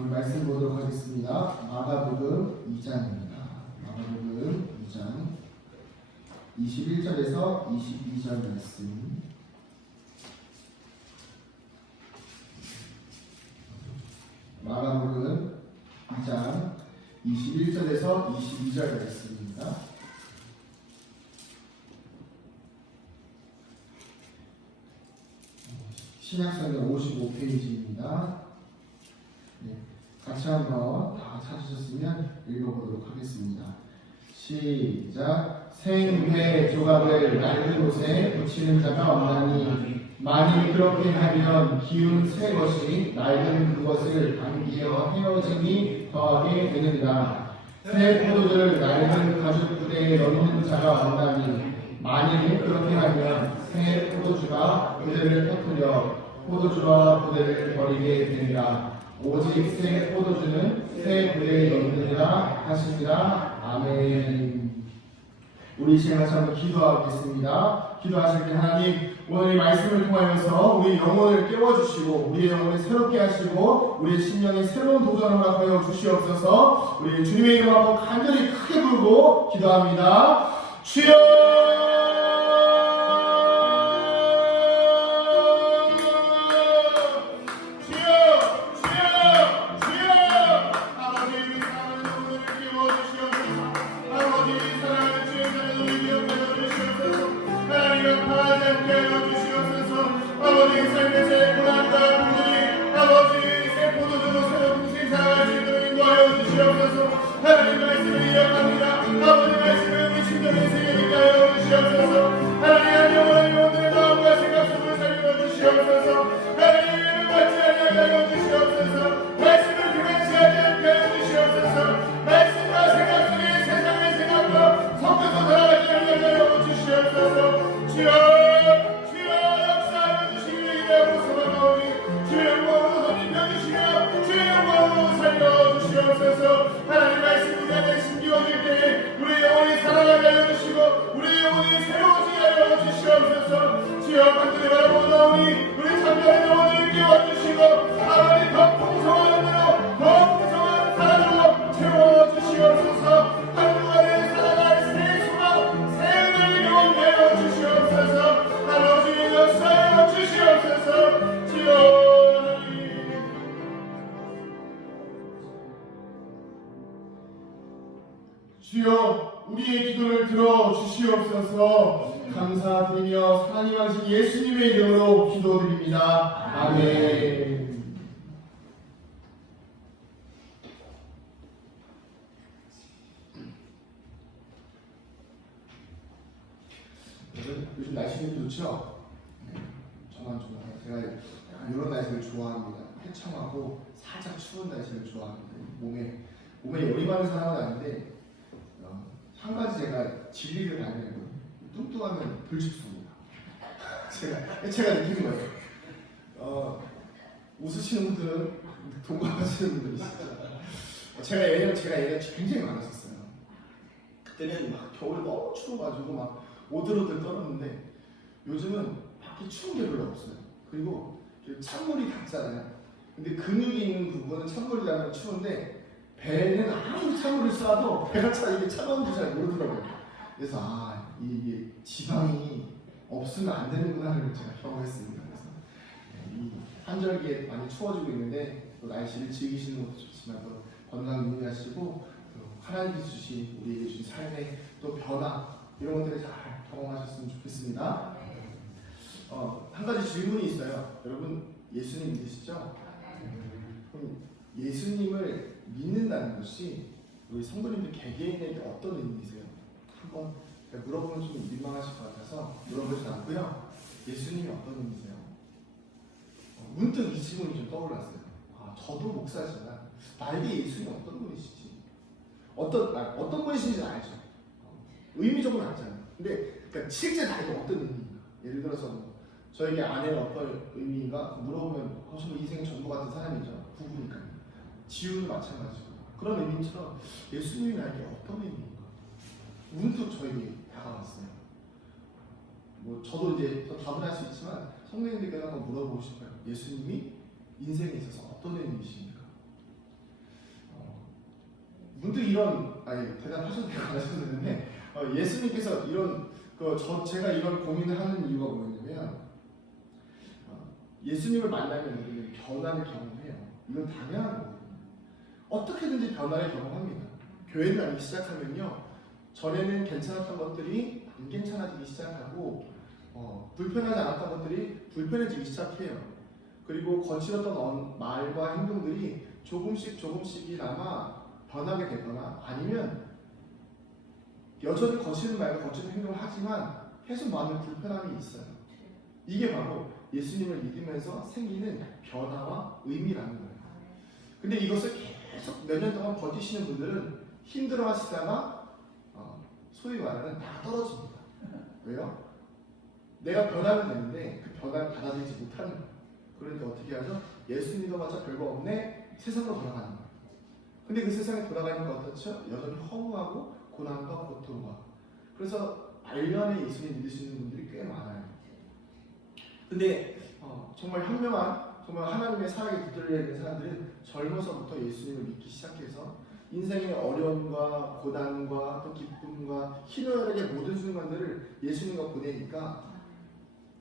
오늘 말씀 보도록 하겠습니다. 마가복음 2장입니다. 마가복음 2장 21절에서 22절 말씀. 마가복음 2장 21절에서 22절 말씀입니다. 신약성경 55페이지입니다. 네, 같이 한번 다 찾으셨으면 읽어보도록 하겠습니다. 시작. 생회 조각을 낡은 옷에 붙이는 자가 없나니 만일 그렇게 하면 기운 새 것이 낡은 그것을 당기어 헤어짐이 더하게 되느니라. 새 포도주를 낡은 가죽부대에 넣는 자가 없나니 만일 그렇게 하면 새 포도주가 부대를 터뜨려 포도주와 부대를 버리게 되니라. 오직 새 포도주는 새 부대에 넣느니라 하시니라. 아멘. 우리 시간 한번 기도하겠습니다. 기도하실 때 하나님, 오늘 이 말씀을 통하여서 우리 영혼을 깨워주시고 우리의 영혼을 새롭게 하시고 우리의 심령에 새로운 도전을 허락하여 주시옵소서. 우리 주님의 이름 한번 간절히 크게 부르고 기도합니다. 주여! 하나님 말씀 우리한테 심기워질 때 우리 영혼이 살아나게 하여 주시고 우리 영혼이 새로워지게 하여 주시옵소서. 주여 간절히 바라보나오니 우리 잠자는 영혼을 깨워주시고 하나님 더 풍성한 은혜로 더 풍성한 사랑으로 채워주시옵소서. 한 주간에 살아갈 새 소망 새 은혜를 경험케 하여 주시옵소서. 아버지 역사하여 주시옵소서. 주여 주여 우리의 기도를 들어주시옵소서. 감사드리며 하나님 하신 예수님의 이름으로 기도드립니다. 아멘. 요즘 날씨는 좋죠? 저만 좋아해요. 제가 약간 이런 날씨를 좋아합니다. 해청하고 살짝 추운 날씨를 좋아합니다. 몸에 열이 많은 사람은 아닌데 한 가지 제가 진리를 발견했거든요. 뚱뚱하면 불식수입니다. 제가 느끼는 거예요. 웃으시는 분들은 동감하시는 분들이 있어요. 제가 예전에 굉장히 많았었어요. 그때는 막 겨울에 너무 추워가지고 막 오들오들 떨었는데 요즘은 밖에 추운 게 별로 없어요. 그리고 찬물이 닿잖아요. 근데 근육이 있는 부분은 찬물이 닿으면 추운데 배는 아무리 찬물을 쏴도 배가 이게 차가운지 잘 모르더라고요. 그래서 이게 지방이 없으면 안 되는구나를 제가 경험했습니다. 그래서 이 한절기에 많이 추워지고 있는데 또 날씨를 즐기시는 것도 좋지만 또 건강 유의하시고 또 하나님께서 주신 우리에게 주신 삶의 또 변화 이런 것들을 잘 경험하셨으면 좋겠습니다. 한 가지 질문이 있어요. 여러분 예수님 믿으시죠? 그럼 예수님을 믿는다는 것이 우리 성도님들 개개인에게 어떤 의미이세요? 한번 물어보면 좀 민망하실 것 같아서 물어보지 않고요. 예수님이 어떤 의미세요? 문득 이 질문이 좀 떠올랐어요. 저도 목사지만 나에게 예수님이 어떤 분이시지? 어떤 분이신지는 알죠. 의미적으로는 알잖아요. 근데 그러니까 실제 나에게 어떤 의미인가? 예를 들어서 저에게 아내가 어떤 의미인가 물어보면 정말 인생의 전부 같은 사람이죠. 부부니까요. 지우는 마찬가지고 그런 의미처럼 예수님이 나에게 어떤 의미인가 문득 저에게 다가왔어요. 저도 이제 더 답을 할 수 있지만 성도님들께서 한번 물어보고 싶어요. 예수님이 인생에 있어서 어떤 의미이십니까? 문득 이런 대답하셔도 되고 안 하셔도 되는데 예수님께서 이런 제가 이런 고민을 하는 이유가 뭐냐면 예수님을 만나면 우리는 변화를 경험해요. 이건 당연한 거거든요. 어떻게든지 변화를 경험합니다. 교회 다니기 시작하면요, 전에는 괜찮았던 것들이 안 괜찮아지기 시작하고 불편하지 않았던 것들이 불편해지기 시작해요. 그리고 거칠었던 말과 행동들이 조금씩이나마 변하게 되거나 아니면 여전히 거치는 말과 거치는 행동을 하지만 계속 많은 불편함이 있어요. 이게 바로 예수님을 믿으면서 생기는 변화와 의미라는 거예요. 근데 이것을 계속 몇 년 동안 버티시는 분들은 힘들어 하시다가 소위 말하는 다 떨어집니다. 왜요? 내가 변하면 되는데 그 변화를 받아들이지 못하는 거예요. 그러니까 어떻게 하죠? 예수 믿어봤자 별거 없네, 세상으로 돌아가는 거예요. 근데 그 세상에 돌아가는 건 어떻죠? 여전히 허무하고 고난과 고통과. 그래서 말년에 예수님 믿으시는 분들이 꽤 많아요. 근데 정말 현명한, 정말 하나님의 사랑에 붙들려 있는 사람들은 젊어서부터 예수님을 믿기 시작해서 인생의 어려움과 고난과 또 기쁨과 희노애락의 모든 순간들을 예수님과 보내니까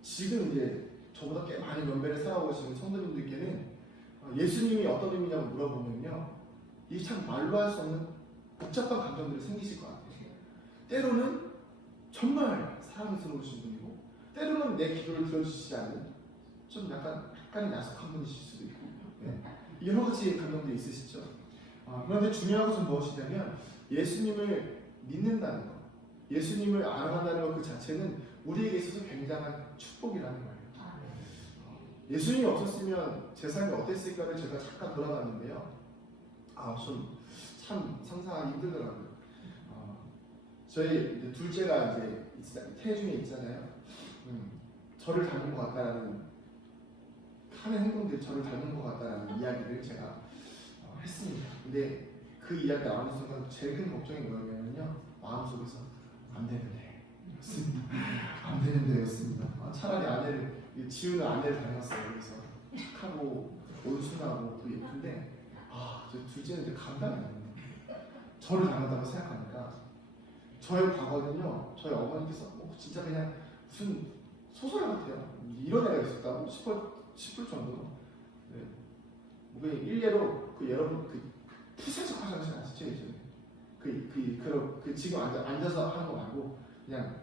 지금 이제 저보다 꽤 많은 연배를 살아오시는 성도님들께는 예수님이 어떤 의미냐고 물어보면요, 이게 참 말로 할 수 없는 복잡한 감정들이 생기실 것 같아요. 때로는 정말 사랑스러우신 분이고, 때로는 내 기도를 들어주시지 않는 좀 약간의 야속한 분이실 수도 있고, 여러 가지 감정들이 있으시죠. 그런데 중요한 것은 무엇이냐면 예수님을 믿는다는 것, 예수님을 알아간다는 것 그 자체는 우리에게 있어서 굉장한 축복이라는 거예요. 예수님이 없었으면 세상이 어땠을까를 제가 잠깐 돌아봤는데요. 참 상상하기 힘들더라고요. 저희 이제 둘째가 이제 태중에 있잖아요. 저를 닮은 것 같다라는, 하는 행동들이 저를 닮은 것 같다라는 이야기를 제가 했습니다. 근데 그 이야기 나오는 순간 제일 큰 걱정이 뭐였냐면요, 마음속에서 안 되는데 였습니다. 안 되는데 였습니다. 차라리 아내를, 지우는 아내를 닮았어요. 그래서 착하고 온순하고 또 예쁜데 저 둘째는 이제 감당이 안 돼요. 저를 닮았다고 생각하니까. 저의 과거는요, 저희 어머니께서 진짜 그냥 무슨 소설 같아요. 이런 애가 있었다고 싶을 정도로. 네. 일례로 여러분 푸세식 화장실 아시죠? 지금 앉아서 하는 거 말고 그냥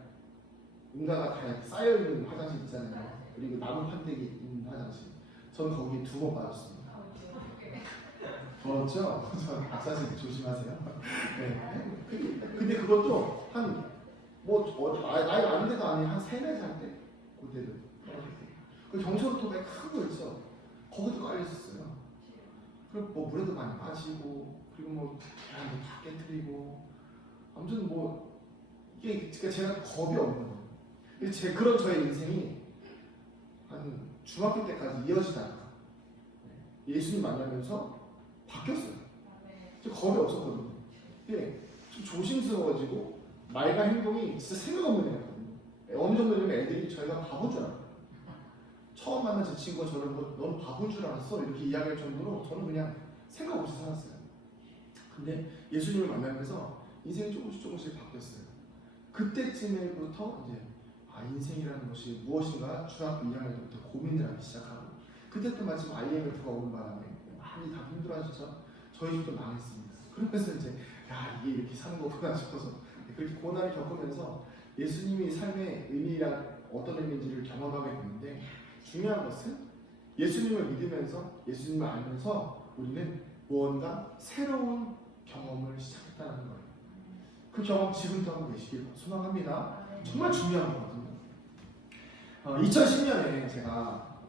뭔가가 다 쌓여 있는 화장실 있잖아요. 그리고 나무 판때기 있는 화장실. 저는 거기 2번 빠졌습니다. 더웠죠? 저 박사님 조심하세요. 네. 근데 그것도 나이 많은 데도 아니에요. 한 3, 4살 때 그때도. 그 경찰도에 큰 거 있어. 거기도 깔렸었어요. 그리고 물에도 많이 빠지고, 그리고 계란도 다 깨뜨리고, 아무튼 이게 제가 겁이 없는 거예요. 그런 저의 인생이 한 중학교 때까지 이어지다가 예수님 만나면서 바뀌었어요. 겁이 없었거든요. 좀 조심스러워지고 말과 행동이 진짜 생각 없는 애였거든요. 어느 정도냐면 애들이 저희가 바본 줄 알아요. 처음 만난 제 친구가 저를 너는 바본 줄 알았어? 이렇게 이야기할 정도로 저는 그냥 생각 없이 살았어요. 근데 예수님을 만나면서 인생이 조금씩 바뀌었어요. 그때쯤에부터 이제 인생이라는 것이 무엇인가 중학교 2학년 때부터 고민을 하기 시작하고, 그때 또 마침 IMF가 오는 바람에 많이 다 힘들어하셨죠. 저희 집도 망했습니다. 그러면서 이제 이게 이렇게 사는 거구나 싶어서 그렇게 고난을 겪으면서 예수님이 삶의 의미란 어떤 의미인지를 경험하게 되는데, 중요한 것은 예수님을 믿으면서 예수님을 알면서 우리는 무언가 새로운 경험을 시작했다는 거예요. 그 경험 지금도 하고 계시길 소망합니다. 정말 중요한 거거든요. 2010년에 제가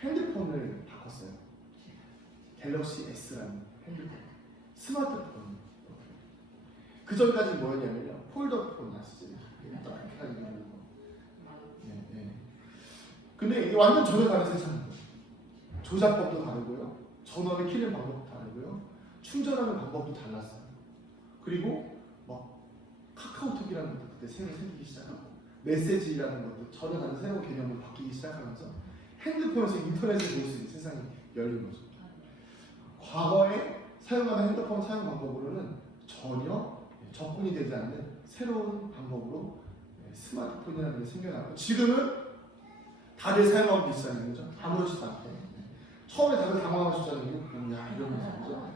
핸드폰을 바꿨어요. 갤럭시 S라는 핸드폰, 스마트폰. 그 전까지는 뭐였냐면요, 폴더폰 아시죠? 딱 이렇게 하는 거. 근데 이게 완전 전혀 다른 세상이에요. 조작법도 다르고요, 전원을 키는 방법도 다르고요, 충전하는 방법도 달랐어요. 그리고 카카오톡이라는 것도 그때 새로 생기기 시작하고, 메시지라는 것도 전혀 다른 새로운 개념으로 바뀌기 시작하면서 핸드폰에서 인터넷을 볼 수 있는 세상이 열린 거죠. 과거에 사용하는 핸드폰 사용 방법으로는 전혀 접근이 되지 않는 새로운 방법으로 스마트폰이라는 게 생겨나고 지금은 다들 사용하고 계시다는 거죠. 아무렇지도 않게. 처음에 다들 당황하셨잖아요. 이거 뭐냐 이러면서 그죠?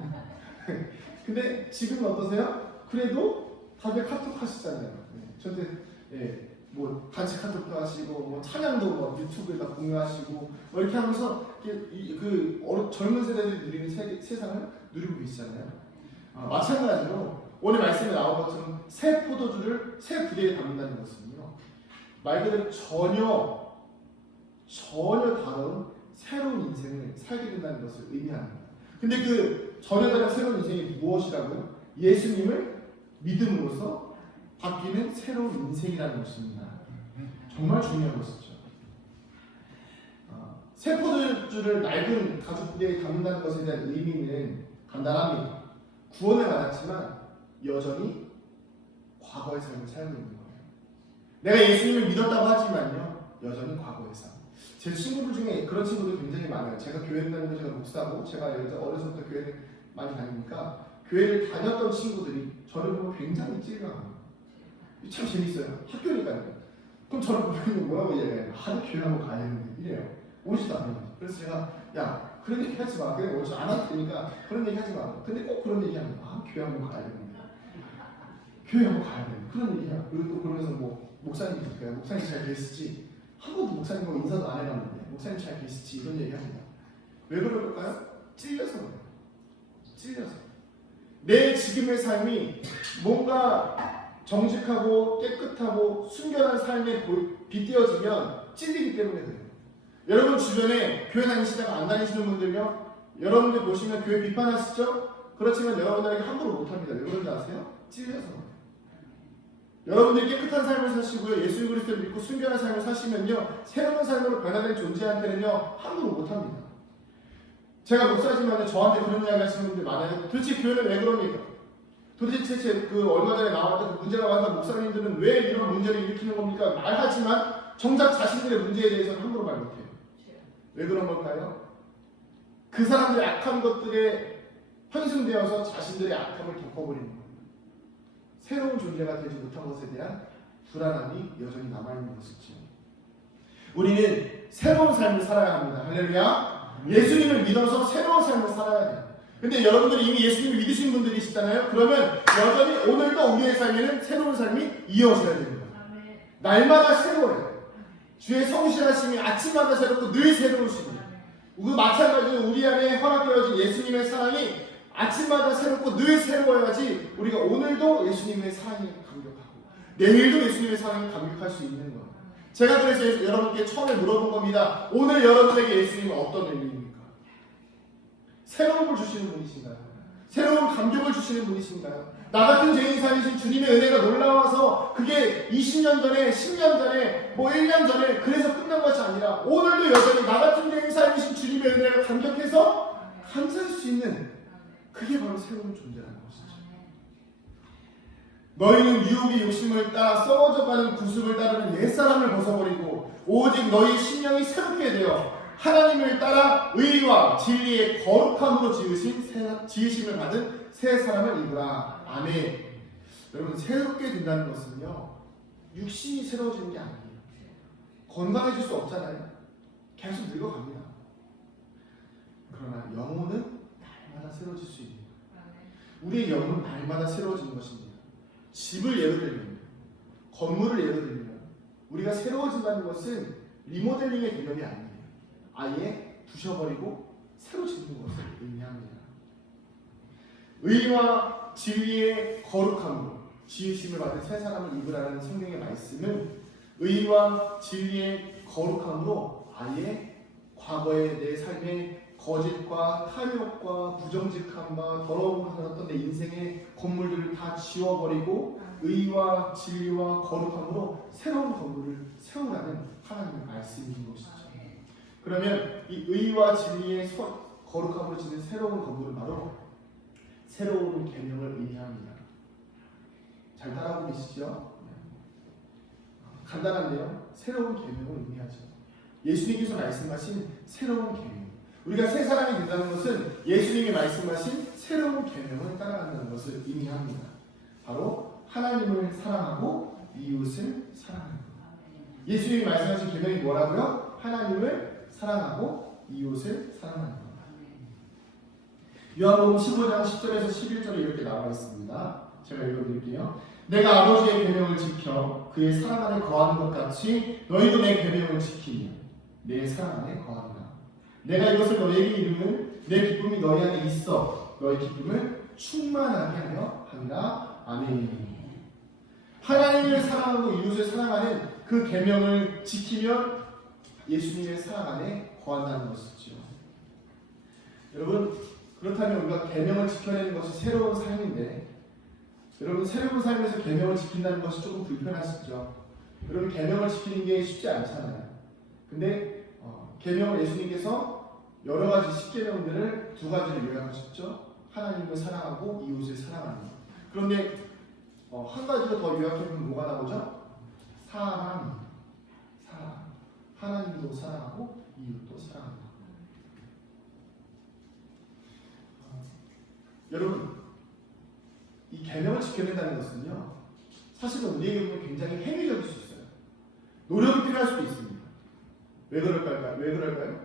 근데 지금은 어떠세요? 그래도 다들 카톡 하시잖아요. 저한테 뭐 단체 카톡도 하시고 뭐 찬양도 뭐 유튜브에다 공유하시고 뭐 이렇게 하면서 젊은 세대들이 누리는 세상을 누리고 계시잖아요. 마찬가지로 오늘 말씀에 나온 것처럼 새 포도주를 새 부대에 담는다는 것은요, 말 그대로 전혀 다른 새로운 인생을 살게 된다는 것을 의미합니다. 근데 그 전혀 다른 새로운 인생이 무엇이라고요? 예수님을 믿음으로써 바뀌는 새로운 인생이라는 것입니다. 정말 중요한 것이죠. 새 포도주를 낡은 가죽 부대에 담는다는 것에 대한 의미는 간단합니다. 구원을 받았지만 여전히 과거의 삶을 살고 있는 거예요. 내가 예수님을 믿었다고 하지만요, 여전히 과거의 삶. 제 친구들 중에 그런 친구들 굉장히 많아요. 제가 교회를 다니면서 제가 목사고, 제가 어려서부터 교회를 많이 다니니까 교회를 다녔던 친구들이 저를 보면 굉장히 찔려합니다. 참 재밌어요. 학교니까요. 그럼 저를 보면 뭐라고 얘기해요? 하루 교회 한번 가야 되는데 이래요. 오지도 않아요. 그래서 제가 야, 그런 얘기 하지 마. 그래, 오지 안 할 테니까 그런 얘기 하지 마. 근데 꼭 그런 얘기 하면 교회 한번 가야 되는데. 교회 한번 가야 되는데. 그런 얘기야. 그리고 또 그러면서 뭐 목사님 계실까요? 목사님 잘 계시지? 한 번도 목사님하고 인사도 안 해봤는데 목사님 잘 계시지? 이런 얘기 합니다. 왜 그럴까요? 찔려서 그래요. 찔려서. 내 지금의 삶이 뭔가 정직하고 깨끗하고 순결한 삶에 빗대어지면 찔리기 때문에 그래요. 여러분 주변에 교회 다니시다가 안 다니시는 분들요, 여러분들 보시면 교회 비판하시죠? 그렇지만 여러분들에게 함부로 못합니다. 왜 그런지 아세요? 찔려서. 여러분들이 깨끗한 삶을 사시고요, 예수 그리스도를 믿고 순결한 삶을 사시면요, 새로운 삶으로 변화된 존재한테는요, 함부로 못합니다. 제가 목사지만 저한테 그런 이야기 하시는 분들 많아요. 도대체 교회는 왜 그럽니까? 도대체 얼마 전에 나왔던 그 문제가 왔던 목사님들은 왜 이런 문제를 일으키는 겁니까? 말하지만 정작 자신들의 문제에 대해서는 함부로 말 못해요. 왜 그런 걸까요? 그 사람들의 악한 것들에 현승되어서 자신들의 악함을 덮어버리는 거예요. 새로운 존재가 되지 못한 것에 대한 불안함이 여전히 남아있는 것이죠. 우리는 새로운 삶을 살아야 합니다. 할렐루야. 예수님을 믿어서 새로운 삶을 살아야 돼요. 근데 여러분들이 이미 예수님을 믿으신 분들이시잖아요. 그러면 여전히 오늘도 우리의 삶에는 새로운 삶이 이어져야 됩니다. 날마다 새로워요. 주의 성실하심이 아침마다 새롭고 늘 새로우십니다. 그 마찬가지로 우리 안에 허락되어진 예수님의 사랑이 아침마다 새롭고 늘 새로워야지 우리가 오늘도 예수님의 사랑이 감격하고 내일도 예수님의 사랑이 감격할 수 있는 거예요. 제가 그래서 여러분께 처음에 물어본 겁니다. 오늘 여러분에게 예수님은 어떤 의미입니까? 새로운 걸 주시는 분이신가요? 새로운 감격을 주시는 분이신가요? 나 같은 죄인 살리신 주님의 은혜가 놀라워서 그게 20년 전에, 10년 전에, 뭐 1년 전에 그래서 끝난 것이 아니라 오늘도 여전히 나 같은 죄인 살리신 주님의 은혜가 감격해서 감사할 수 있는, 그게 바로 새로운 존재라는 것이죠. 너희는 유혹의 욕심을 따라 썩어져가는 구습을 따르는 옛사람을 벗어버리고 오직 너희 심령이 새롭게 되어 하나님을 따라 의와 진리의 거룩함으로 지으심을 받은 새 사람을 입으라. 아멘. 여러분, 새롭게 된다는 것은요, 육신이 새로워지는 게 아니에요. 건강해질 수 없잖아요. 계속 늙어갑니다. 그러나 영혼은 날마다 새로워질 수 있는 거예요. 우리의 영혼은 날마다 새로워지는 것입니다. 집을 예로 들면, 건물을 예로 들면, 우리가 새로워진다는 것은 리모델링의 개념이 아니에요. 아예 부셔버리고 새로 짓는 것을 의미합니다. 의와 진리의 거룩함으로 지으심을 받은 새 사람을 입으라는 성경의 말씀은 의와 진리의 거룩함으로 아예 과거의 내 삶의 거짓과 탐욕과 부정직함과 더러움을 살았던 내 인생의 건물들을 다 지워버리고 의와 진리와 거룩함으로 새로운 건물을 세우라는 하나님의 말씀인 것이죠. 그러면 이 의와 진리의 거룩함으로 짓는 새로운 건물은 바로 새로운 계명을 의미합니다. 잘 따라하고 계시죠? 간단한데요. 새로운 계명을 의미하죠. 예수님께서 말씀하신 새로운 계명. 우리가 새 사람이 된다는 것은 예수님이 말씀하신 새로운 계명을 따라간다는 것을 의미합니다. 바로 하나님을 사랑하고 이웃을 사랑하는 것. 예수님이 말씀하신 계명이 뭐라고요? 하나님을 사랑하고 이웃을 사랑하는 것. 요한복음 15장 10절에서 11절에 이렇게 나와 있습니다. 제가 읽어드릴게요. 내가 아버지의 계명을 지켜 그의 사랑 안에 거하는 것 같이 너희도 내 계명을 지키며 내 사랑 안에 거하리라. 내가 이것을 너희에게 이루면 내 기쁨이 너희 안에 있어 너희 기쁨을 충만하게 하려 함이라. 아멘. 하나님을 사랑하고 이웃을 사랑하는 그 계명을 지키면 예수님의 사랑 안에 거한다는 것이죠. 여러분, 그렇다면 우리가 계명을 지켜내는 것이 새로운 삶인데, 여러분 새로운 삶에서 계명을 지킨다는 것이 조금 불편하시죠? 여러분 계명을 지키는 게 쉽지 않잖아요. 근데 계명을 예수님께서 여러 가지 10계명들을 두 가지를 요약하셨죠. 하나님을 사랑하고 이웃을 사랑하는 것. 그런데 한 가지를 더 요약해보면 뭐가 나오죠? 사랑. 하나님도 사랑하고 이웃도 사랑한다. 여러분, 이 계명을 지켜낸다는 것은요, 사실은 우리에게 보면 굉장히 행위적일 수 있어요. 노력이 필요할 수도 있습니다. 왜 그럴까요?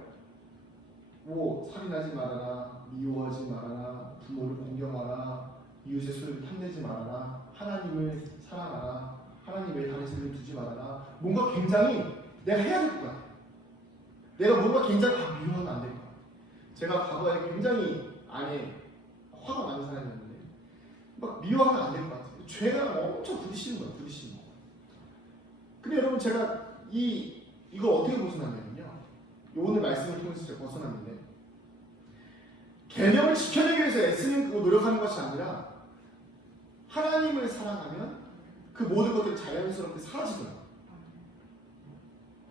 뭐 살인하지 말아라, 미워하지 말아라, 부모를 공경하라, 이웃의 소유를 탐내지 말아라, 하나님을 사랑하라, 하나님 외에 다른 신을 두지 말아라. 뭔가 굉장히 내가 해야 될 것 같아요. 내가 뭔가 굉장히 미워하면 안 될 것 같아요. 제가 과거에 굉장히 안에 화가 많은 사람이었는데 막 미워하면 안 될 것 같아요. 죄가 엄청 부딪히는 거예요. 근데 여러분 제가 이걸 어떻게 벗어났냐면요. 오늘 말씀을 통해서 제가 벗어났는데 계명을 지켜내기 위해서 애쓰는 노력하는 것이 아니라 하나님을 사랑하면 그 모든 것들이 자연스럽게 사라지더라고요.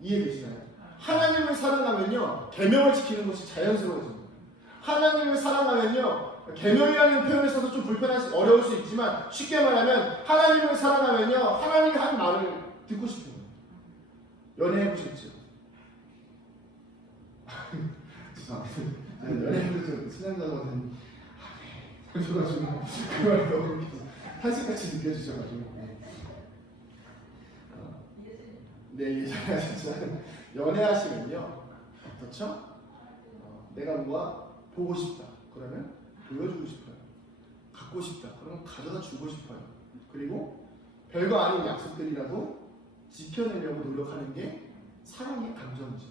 이해되시나요? 하나님을 사랑하면요 계명을 지키는 것이 자연스러워집니다. 하나님을 사랑하면요 계명이라는 표현을 써서 좀 어려울 수 있지만 쉽게 말하면 하나님을 사랑하면요 하나님이 한 말을 듣고 싶은 거예요. 연애해보셨죠? 죄송합니다. 연애해보셨죠? 수장자분은 하셔가지고 그 말이 너무 한식같이 느껴지셔가지고 네, 예전에 하셨죠? 연애하시면요 그렇죠? 내가 뭔가 보고 싶다 그러면 보여주고 싶어요. 갖고 싶다 그러면 가져다 주고 싶어요. 그리고 별거 아닌 약속들이라도 지켜내려고 노력하는 게 사랑의 감정이죠.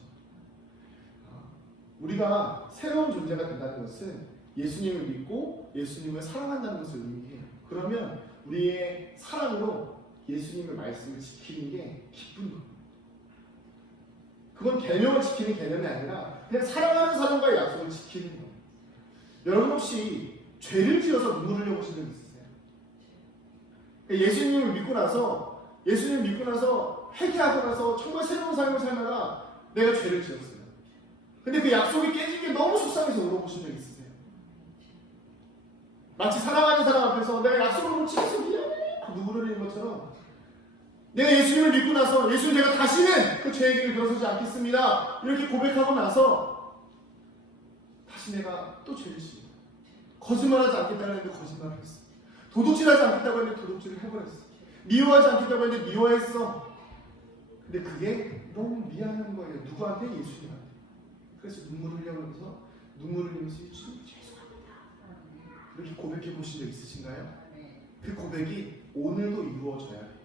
우리가 새로운 존재가 된다는 것은 예수님을 믿고 예수님을 사랑한다는 것을 의미해요. 그러면 우리의 사랑으로 예수님의 말씀을 지키는 게 기쁜 겁니다. 그건 계명을 지키는 개념이 아니라 그냥 사랑하는 사람과의 약속을 지키는 거예요. 여러분 혹시 죄를 지어서 눈물 흘려보신 적 있으세요? 예수님을 믿고 나서 회개하고 나서 정말 새로운 삶을 살다가 내가 죄를 지었어요. 근데 그 약속이 깨진 게 너무 속상해서 울어보신 적 있으세요? 마치 사랑하는 사람 앞에서 내가 약속을 못 지켜서 미안해 눈물 흘리는 것처럼 내가 예수님을 믿고 나서 예수님 제가 다시는 그 죄의 길을 들어서지 않겠습니다 이렇게 고백하고 나서 다시 내가 또 죄를 지어 거짓말하지 않겠다고 했는데 거짓말을 했어. 도둑질하지 않겠다고 했는데 도둑질을 해버렸어. 미워하지 않겠다고 했는데 미워했어. 근데 그게 너무 미안한 거예요. 누구한테? 예수님한테. 그래서 눈물을 흘리면서 예수님 죄송합니다 이렇게 고백해 보신 적 있으신가요? 그 고백이 오늘도 이루어져야 돼요.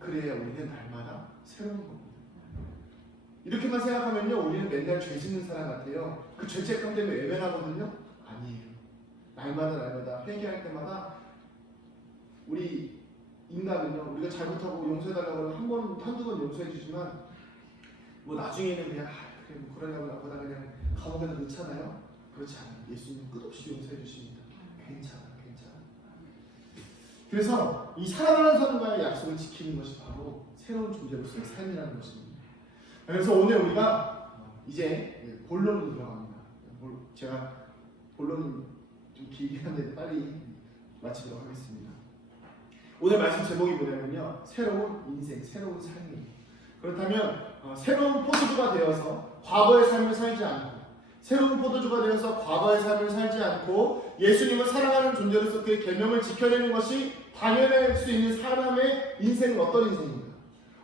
그래야 우리는 날마다 새로운 겁니다. 이렇게만 생각하면요 우리는 맨날 죄 짓는 사람 같아요. 그 죄책감 때문에 외면하거든요. 아니에요. 날마다 회개할 때마다 우리 인간은요 우리가 잘못하고 용서해달라고 하면 한두 번 용서해 주지만 뭐 나중에는 그냥 그래 뭐 그러려고 나보다 그냥 감옥에다 넣잖아요. 그렇지 않아요. 예수님은 끝없이 용서해 주십니다. 괜찮아. 그래서 이 사랑하는 사람과의 약속을 지키는 것이 바로 새로운 존재로서의 삶이라는 것입니다. 그래서 오늘 우리가 이제 본론으로 들어갑니다. 제가 본론은 좀 길긴 한데 빨리 마치도록 하겠습니다. 오늘 말씀 제목이 뭐냐면요 새로운 인생, 새로운 삶이에요. 그렇다면 새로운 포스트가 되어서 과거의 삶을 살지 않고 새로운 포도주가 되어서 과거의 삶을 살지 않고 예수님을 사랑하는 존재로서 그의 계명을 지켜내는 것이 당연할 수 있는 사람의 인생은 어떤 인생인가?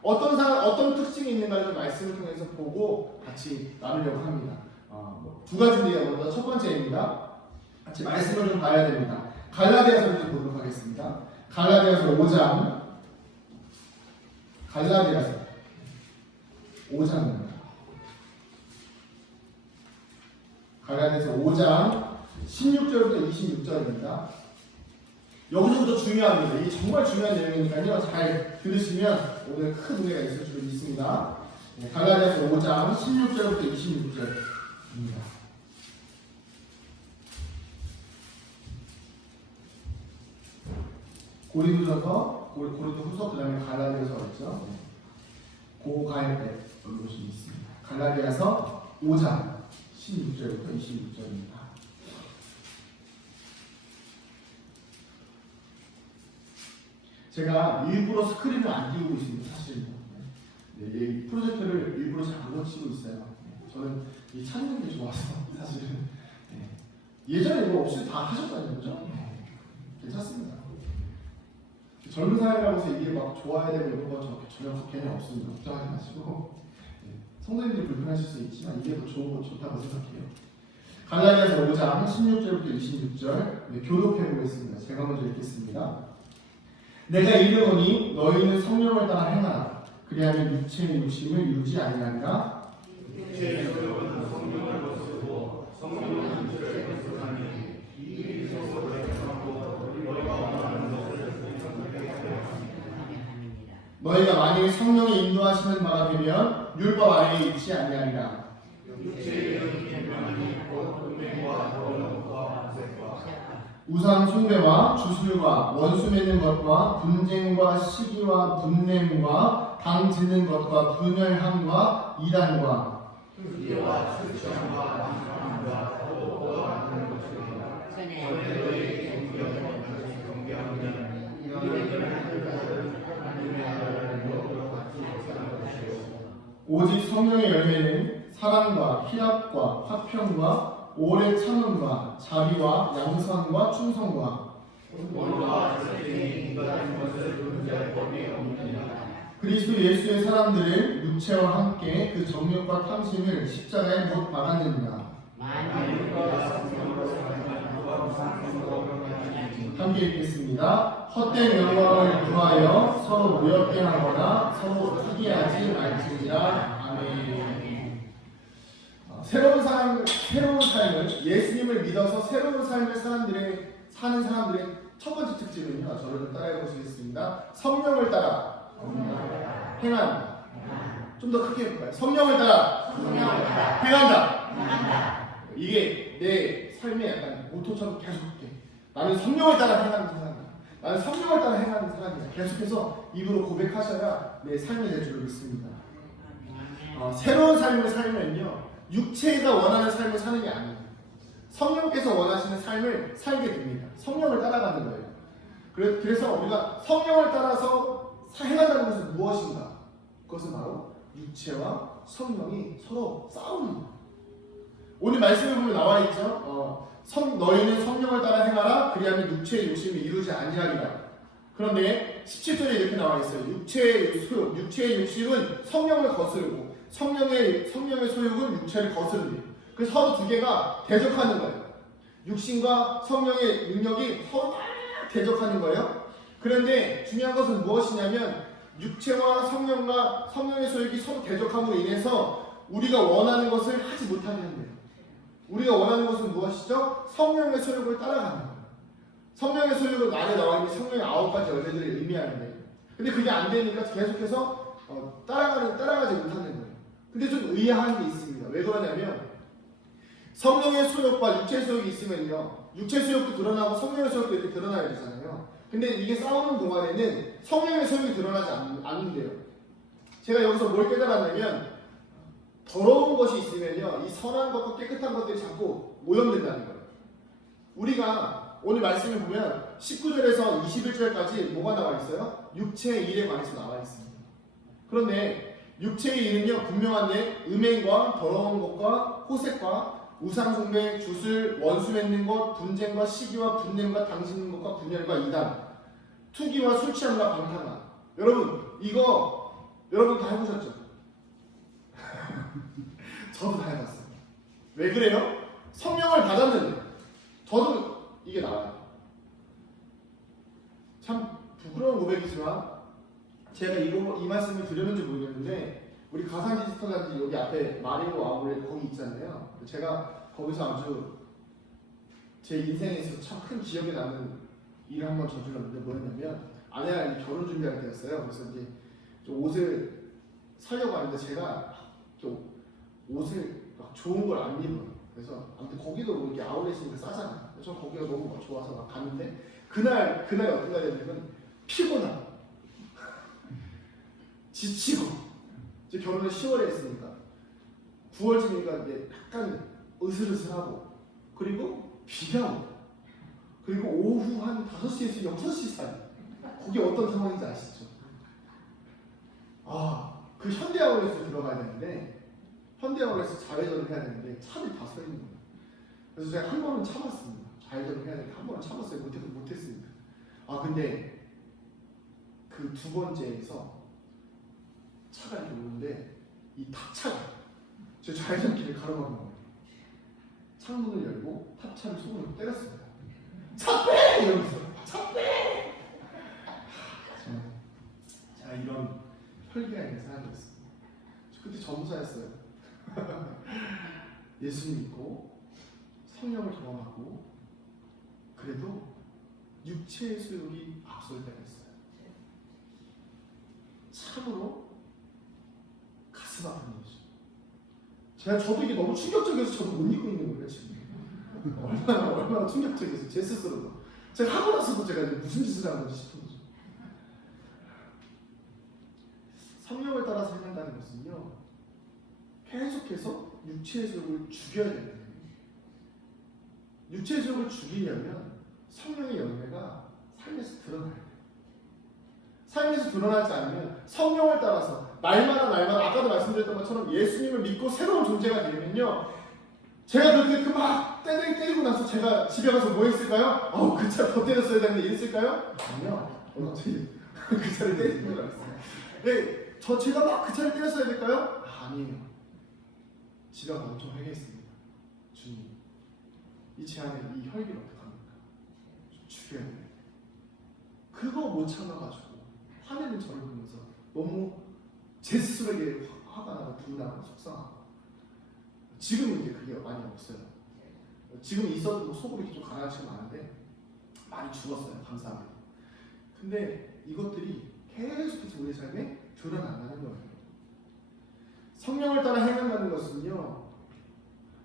어떤 특징이 있는가를 말씀을 통해서 보고 같이 나누려고 합니다. 두 가지인데요. 먼저 첫 번째입니다. 같이 말씀을 좀 봐야 됩니다. 갈라디아서를 좀 보도록 하겠습니다. 갈라디아서 5장. 갈라디아서 5장입니다. 갈라디아서 5장 16절부터 26절입니다. 여기서부터 중요합니다. 이게 정말 중요한 내용이니까요. 잘 들으시면 오늘 큰 은혜가 있을 줄 믿습니다. 갈라디아서 5장 16절부터 26절입니다. 고린도전서, 고린도후서, 그 다음에 갈라디아서 있죠. 고가일 때 보시면 있습니다. 갈라디아서 5장 16절부터 26절입니다. 제가 일부러 스크린을 안 띄우고 있습니다. 사실 이 프로젝터를 일부러 잘 안 고치고 있어요. 저는 이 찾는 게 좋아서 사실은 예전에 이거 없이 다 하셨다는 거죠? 괜찮습니다. 젊은 사람이라고 해서 이게 막 좋아야 되고 이런 거 전혀 개념 없습니다. 걱정하지 마시고 성도님들이 불편하실 수 있지만 이게 더 좋은 거 좋다고 생각해요. 갈라디아서 5장 16절부터 26절 교독해 보겠습니다. 제가 먼저 읽겠습니다. 내가 이르노니 너희는 성령을 따라 행하라. 그리하면 육체의 욕심을 이루지 아니하리라. 육체의 욕심은 성령을 거스르고 성령은 육체를 거스르나니 이 성령을 행하고 너희가 원하는 것을 너희가 만일 성령의 인도하시는 바가 되면 율법 아래에 있지 아니하리라. 육체의 계명이 곧 음행과 더러움과 색과 우상 숭배와 주술과 원수 맺는 것과 분쟁과 시기와 분냄과 당 짓는 것과 분열함과 이단과 불의와 수치함과 방탕함과 도덕과 같은 것이라. 전에 너희에게 경계하면 이런 오직 성령의 열매는 사랑과 희락과 화평과 오래 참음과 자비와 양선과 충성과 그리스도 예수의 사람들은 육체와 함께 그 정욕과 탐심을 십자가에 못 박았느니라. 함께 읽겠습니다. 헛된 영광을 구하여 서로 모욕게 하거나 서로 투기하지 말지니라. 아멘. 새로운 삶을 예수님을 믿어서 새로운 삶을 사는 사람들의 첫 번째 특징은요. 저를 따라해 보시겠습니다. 성령을 따라 행한다. 좀 더 크게 해볼까요? 성령을 따라 행한다. 이게 내 삶의 약간 모토처럼 계속 할게. 나는 성령을 따라 행하는 사람이다. 나는 성령을 따라 행하는 사람이다. 계속해서 입으로 고백하셔야 내 삶이 될 줄 믿습니다. 새로운 삶을 살면요. 육체가 원하는 삶을 사는 게 아니에요. 성령께서 원하시는 삶을 살게 됩니다. 성령을 따라가는 거예요. 그래서 우리가 성령을 따라서 행한다는 것은 무엇인가? 그것은 바로 육체와 성령이 서로 싸우는 거예요. 오늘 말씀에 보면 나와 있죠. 너희는 성령을 따라 행하라. 그리하면 육체의 욕심이 이루지 아니하리라. 그런데 17절에 이렇게 나와 있어요. 육체의 욕심은 성령을 거스르고 성령의 소욕은 육체를 거스른대요. 그래서 서로 두 개가 대적하는 거예요. 육신과 성령의 능력이 서로 막 대적하는 거예요. 그런데 중요한 것은 무엇이냐면 육체와 성령과 성령의 소욕이 서로 대적함으로 인해서 우리가 원하는 것을 하지 못하게 한대요. 우리가 원하는 것은 무엇이죠? 성령의 소욕을 따라가는 거예요. 성령의 소욕은 안에 나와 있는 성령의 9가지 열매들을 의미하는데 근데 그게 안 되니까 계속해서 따라가지 못하는 거예요. 근데 좀 의아한 게 있습니다. 왜 그러냐면 성령의 소욕과 육체의 소욕이 있으면요. 육체의 소욕도 드러나고 성령의 소욕도 이렇게 드러나야 되잖아요. 근데 이게 싸우는 동안에는 성령의 소욕이 드러나지 않는데요. 제가 여기서 뭘 깨달았냐면 더러운 것이 있으면요. 이 선한 것과 깨끗한 것들이 자꾸 오염된다는 거예요. 우리가 오늘 말씀을 보면 19절에서 21절까지 뭐가 나와 있어요? 육체의 일에 관해서 나와 있습니다. 그런데 육체의 일은요 분명한데 음행과 더러운 것과 호색과 우상 숭배, 주술, 원수 맺는 것, 분쟁과 시기와 분냄과 당짓는 것과 분열과 이단, 투기와 술 취함과 방탕함. 여러분 이거 여러분 다 해보셨죠? 저도 다 해봤어요. 왜 그래요? 성령을 받았는데 저도 이게 나와요. 참 부끄러운 고백이지만 제가 이 말씀을 드렸는지 모르겠는데 우리 가상 디지털단지 여기 앞에 마리오 아울렛 거기 있잖아요. 제가 거기서 아주 제 인생에서 참 큰 기억에 남는 일을 한번 저질렀는데 뭐였냐면 아내랑 결혼 준비할 때였어요. 그래서 이제 좀 옷을 사려고 하는데 제가 좀 옷을 막 좋은 걸 안 입어요. 그래서 아무튼 거기도 이렇게 아울렛이니까 싸잖아요. 저 거기가 너무 막 좋아서 막 갔는데 그날 어떤 날이냐면 피곤하고 지치고 이제 결혼을 10월에 했으니까 9월쯤이니까 이제 약간 으슬으슬하고 그리고 비가 오고 그리고 오후 한 5시에서 6시 사이 거기 어떤 상황인지 아시죠? 그 현대아울렛에 들어가야 되는데 현대아울렛에서 좌회전을 해야 되는데 차를 다 서 있는 거예요. 그래서 제가 한 번은 참았습니다. 좌회전을 해야 되는데 한 번은 참았어요. 못했습니다. 근데 그 두 번째에서 차가 이렇게 오는데 이 탑차가 제 좌회전길을 가로막은 거예요. 창문을 열고 탑차를 손으로 때렸습니다. 차 빼! 이러면서 차 빼! 제가 이런 혈기가 있는 사람이었습니다. 그때 전도사였어요. 예수 믿고 성령을 경험하고 그래도 육체의 소욕이 앞설 때가 있어요. 참으로 가슴 아픈 거죠. 저도 이게 너무 충격적이어서 저도 못 잊고 있는 거예요 지금. 얼마나 충격적이어서 제 스스로도 제가 하고 나서도 제가 무슨 짓을 한 건지 싶은 거죠. 성령을 따라서 행한다는 것은요 계속해서 육체의 소욕을 죽여야 되는 거예요. 육체의 소욕을 죽이려면 성령의 열매가 삶에서 드러나야 돼요. 삶에서 드러나지 않으면 성령을 따라서 날마다 아까도 말씀드렸던 것처럼 예수님을 믿고 새로운 존재가 되면요 제가 그렇게 막 때리고 나서 제가 집에 가서 뭐 했을까요? 그 차 더 때렸어야 되는데 이랬을까요? 아니요. 어떻게 그 차를 때리는 줄 알았어요. 네, 제가 막 그 차를 때렸어야 될까요? 아니에요. 집에 가서 엄청 회개했습니다. 주님, 제 안에 이 혈기를 어떡합니까? 좀 죽여야 돼요. 그거 못 참아가지고 화내는 저를 보면서 너무 제 스스로에게 화가 나고 분하고 속상하고 지금은 이제 그게 많이 없어요. 지금 있어도 속으로 좀 가라앉히고 많은데 많이 죽었어요. 감사합니다. 근데 이것들이 계속해서 우리 삶에 드러난다는 거예요. 성령을 따라 행한다는 것은요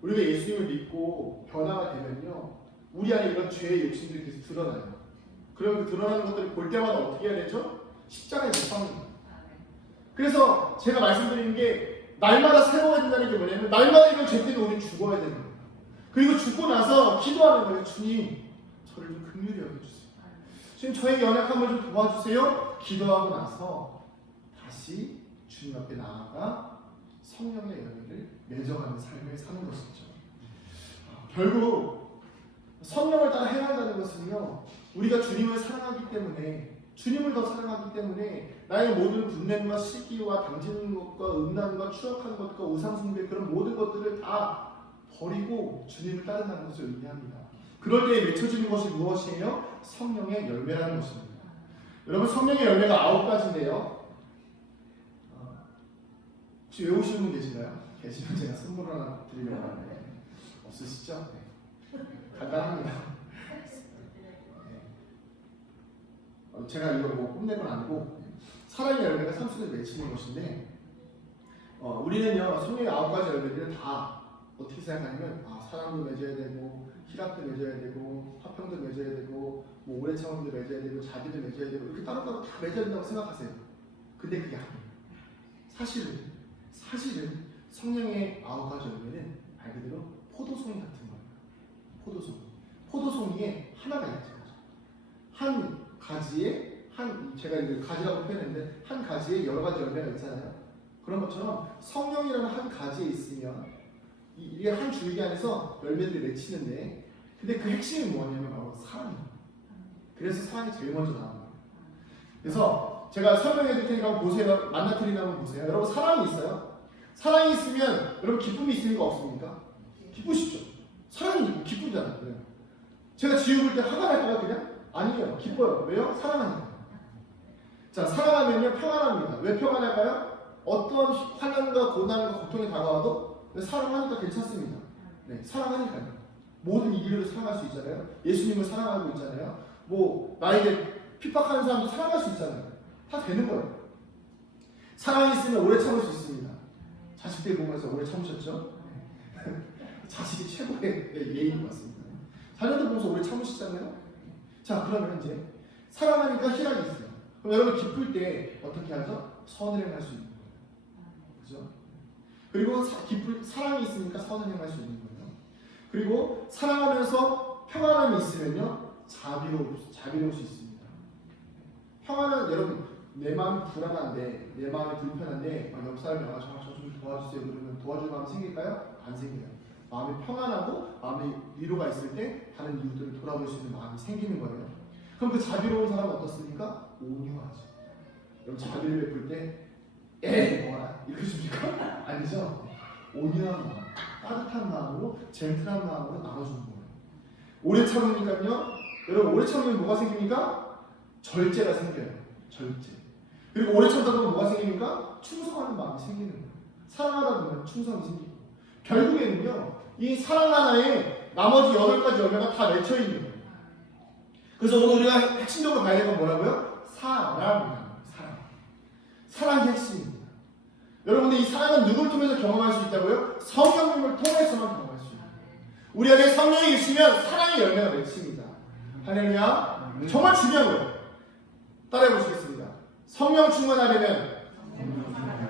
우리가 예수님을 믿고 변화가 되면요 우리 안에 이런 죄의 욕심들이 계속 드러나요. 그러면 그 드러나는 것들을 볼 때마다 어떻게 해야 되죠? 십자가에 못 박는. 그래서 제가 말씀드리는 게 날마다 새로워야 된다는 게 뭐냐면 날마다 이런 죄 때문에 우리는 죽어야 되는 거예요. 그리고 죽고 나서 기도하는 거예요. 주님, 저를 좀 긍휼히 여겨주세요. 주님, 저의 연약함을 좀 도와주세요. 기도하고 나서 다시 주님 앞에 나아가 성령의 열매를 맺어가는 삶을 사는 것이죠. 결국 성령을 따라 행한다는 것은요 우리가 주님을 사랑하기 때문에 주님을 더 사랑하기 때문에 나의 모든 분냄과 시기와 당짓는 것과 음란과 추악한 것과 우상숭배 그런 모든 것들을 다 버리고 주님을 따른다는 것을 의미합니다. 그럴 때에 맺혀지는 것이 무엇이에요? 성령의 열매라는 것입니다. 여러분 성령의 열매가 9가지인데요 혹시 외우시는 분 계신가요? 계시면 제가 선물 하나 드리려고 하는데 없으시죠? 네. 간단합니다. 제가 이거 뭐 뽐낸 건 아니고 사랑의 열매가 삶 속에 맺히는 것인데 우리는요 성령의 9가지 열매들은 다 어떻게 생각하냐면 사랑도 맺어야 되고 희락도 맺어야 되고 화평도 맺어야 되고 뭐 오래 참음도 맺어야 되고 자비도 맺어야 되고 이렇게 따로따로 다 맺어야 된다고 생각하세요. 근데 그게 아니에요. 사실은 성령의 9가지 열매는 말 그대로 포도송이 같은 거예요. 포도송이에 하나가 있죠. 한 가지에 제가 이제 가지라고 표현했는데 한 가지에 여러 가지 열매가 있잖아요. 그런 것처럼 성령이라는 한 가지에 있으면 이게 한 줄기 안에서 열매들이 맺히는데, 근데 그 핵심이 뭐냐면 바로 사랑이에요. 그래서 사랑이 제일 먼저 나오는 거예요. 그래서 제가 설명해 드릴 테니까 한번 보세요. 만나트리나 한번 보세요. 여러분 사랑이 있어요? 사랑이 있으면 여러분 기쁨이 있습니까? 없습니까? 기쁘시죠? 사랑이 기쁘잖아요. 제가 지옥을 때 화가 날까요? 그냥? 아니에요. 기뻐요. 왜요? 사랑하니까. 자, 사랑하면요 평안합니다. 왜 평안할까요? 어떤 환난과 고난과 고통이 다가와도 사랑하니까 괜찮습니다. 네, 사랑하니까요. 모든 이기를 사랑할 수 있잖아요. 예수님을 사랑하고 있잖아요. 뭐 나에게 핍박하는 사람도 사랑할 수 있잖아요. 다 되는 거예요. 사랑이 있으면 오래 참을 수 있습니다. 자식들 보면서 오래 참으셨죠? 자식이 최고의 예의인 것 같습니다. 자녀들 보면서 오래 참으시잖아요. 자, 그러면 이제 사랑하니까 희락이 있어요. 그럼 여러분 기쁠 때 어떻게 하죠? 선을 행할 수 있는 거예요. 그죠? 그리고 사랑이 있으니까 선을 행할 수 있는 거예요. 그리고 사랑하면서 평안함이 있으면요 자비로울 수 있습니다. 평안은 여러분 내 마음이 불안한데 내 마음이 불편한데 옆 사람이 와서 저 좀 도와주세요 그러면 도와줄 마음이 생길까요? 안 생겨요. 마음이 평안하고 마음에 위로가 있을 때 다른 이웃들을 돌아볼 수 있는 마음이 생기는 거예요. 그럼 그 자비로운 사람은 어떻습니까? 온유하죠. 여러분 자비를 베풀 때 에이 뭐라 이렇게 줍니까? 아니죠. 온유한 마음, 따뜻한 마음으로 젠틀한 마음으로 나눠주는 거예요. 오래 참으니까요. 여러분 오래 참으면 뭐가 생깁니까? 절제가 생겨요. 절제. 그리고 오래 참다 보면 뭐가 생깁니까? 충성하는 마음이 생기는 거예요. 사랑하다 보면 충성이 생기고 결국에는요 이 사랑 하나에 나머지 8가지 열매가 다 맺혀 있는 거예요. 그래서 오늘 우리가 핵심적으로 봐야 되는 건 뭐라고요? 사랑입니다. 사랑이 핵심입니다. 여러분들 이 사랑은 누구를 통해서 경험할 수 있다고요? 성령님을 통해서만 경험할 수 있습니다. 우리 안에 성령이 있으면 사랑의 열매가 맺힙니다. 할렐루야. 정말 중요한 거예요. 따라해 보시겠습니다. 성령 충만하려면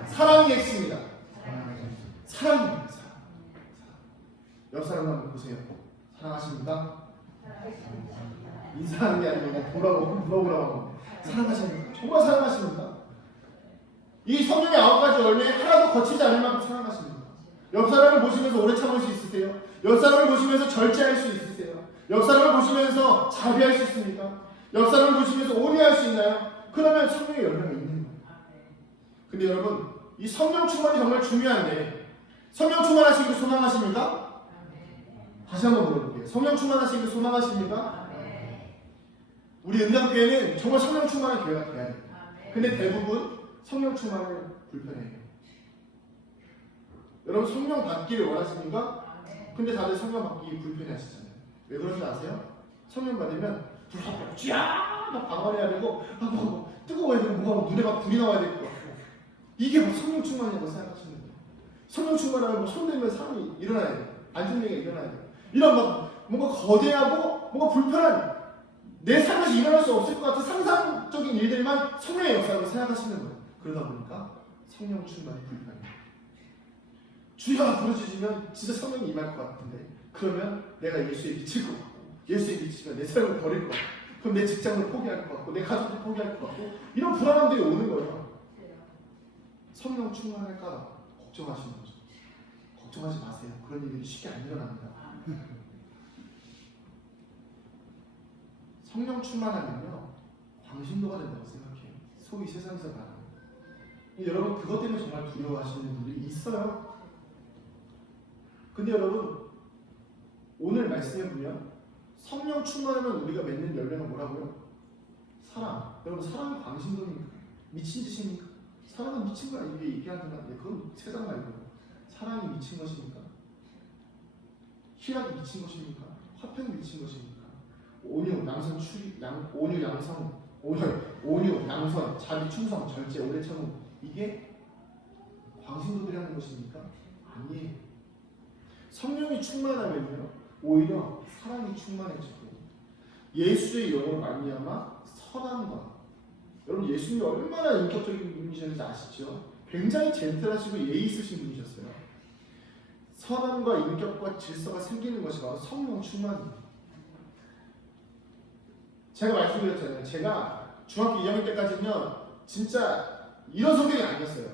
사랑이 핵심입니다. 사랑입니다. 옆 사람 한번 보세요. 사랑하십니까? 인사하는 게 아니고 그냥 물어보라고. 사랑하십니까? 정말 사랑하십니까? 이 성령의 9가지 열매 하나도 거치지 않을 만큼 사랑하십니까? 옆 사람을 보시면서 오래 참을 수 있으세요? 옆 사람을 보시면서 절제할 수 있으세요? 옆 사람을 보시면서 자비할 수 있습니까? 옆 사람을 보시면서 온유할 수 있나요? 그러면 성령의 열매가 있는 거예요. 근데 여러분 이 성령 충만이 정말 중요한데 성령 충만하시기를 소망하십니까? 다시 한번 물어볼게요. 성령 충만하시기를 소망하십니까? 우리 은장교회는 정말 성령 충만한 교회가 돼야 돼요. 근데 대부분 성령 충만을 불편해요. 여러분 성령 받기를 원하십니까? 근데 다들 성령 받기 불편해하시잖아요. 왜 그런지 아세요? 성령 받으면 불하고 쥐야 막 방언해야 되고 막 뜨거워야 되고 뭔가 눈에 막 불이 나와야 될 것 같고 이게 뭐 성령 충만이라고 생각하시는 거예요. 성령 충만하면 뭐 손 들면 사람이 일어나야 돼요. 안전되게 일어나야 돼요. 이런 막 뭔가 거대하고 뭔가 불편한 내 삶에서 일어날 수 없을 것 같은 상상적인 일들만 성령의 역사라고 생각하시는 거예요. 그러다 보니까 성령 충만이 불편해요. 주여 부르짖으면 진짜 성령이 임할 것 같은데 그러면 내가 예수에 미칠 것 같고 예수에 미치면 내 삶을 버릴 것 같고 그럼 내 직장을 포기할 것 같고 내 가족을 포기할 것 같고 이런 불안함들이 오는 거예요. 성령 충만할까 걱정하시는 거죠. 걱정하지 마세요. 그런 일이 쉽게 안 일어납니다. 성령 충만하면요 광신도가 된다고 생각해요. 소위 세상에서 말하는. 여러분 그것 때문에 정말 두려워하시는 분들이 있어요. 근데 여러분 오늘 말씀해 보면 성령 충만하면 우리가 맺는 열매가 뭐라고요? 사랑. 여러분 사랑이 광신도입니까? 미친 짓입니까? 사랑은 미친 거 아니에요? 얘기하는 건데 그건 세상 말고요. 사랑이 미친 것입니까? 희락이 미친 것입니까? 화평이 미친 것입니까? 온유, 양선, 온유, 양성, 온유, 양선, 자비, 충성, 절제, 오래 참음 이게 광신도들이 하는 것입니까? 아니에요. 성령이 충만하면요 오히려 사랑이 충만해지고 예수의 영으로 말미암아 선함과 여러분 예수님이 얼마나 인격적인 분이셨는지 아시죠? 굉장히 젠틀하시고 예의 있으신 분이셨어요. 선함과 인격과 질서가 생기는 것이 바로 성령 충만입니다. 제가 말씀드렸잖아요. 제가 중학교 2학년 때까지는요 진짜 이런 성격이 아니었어요.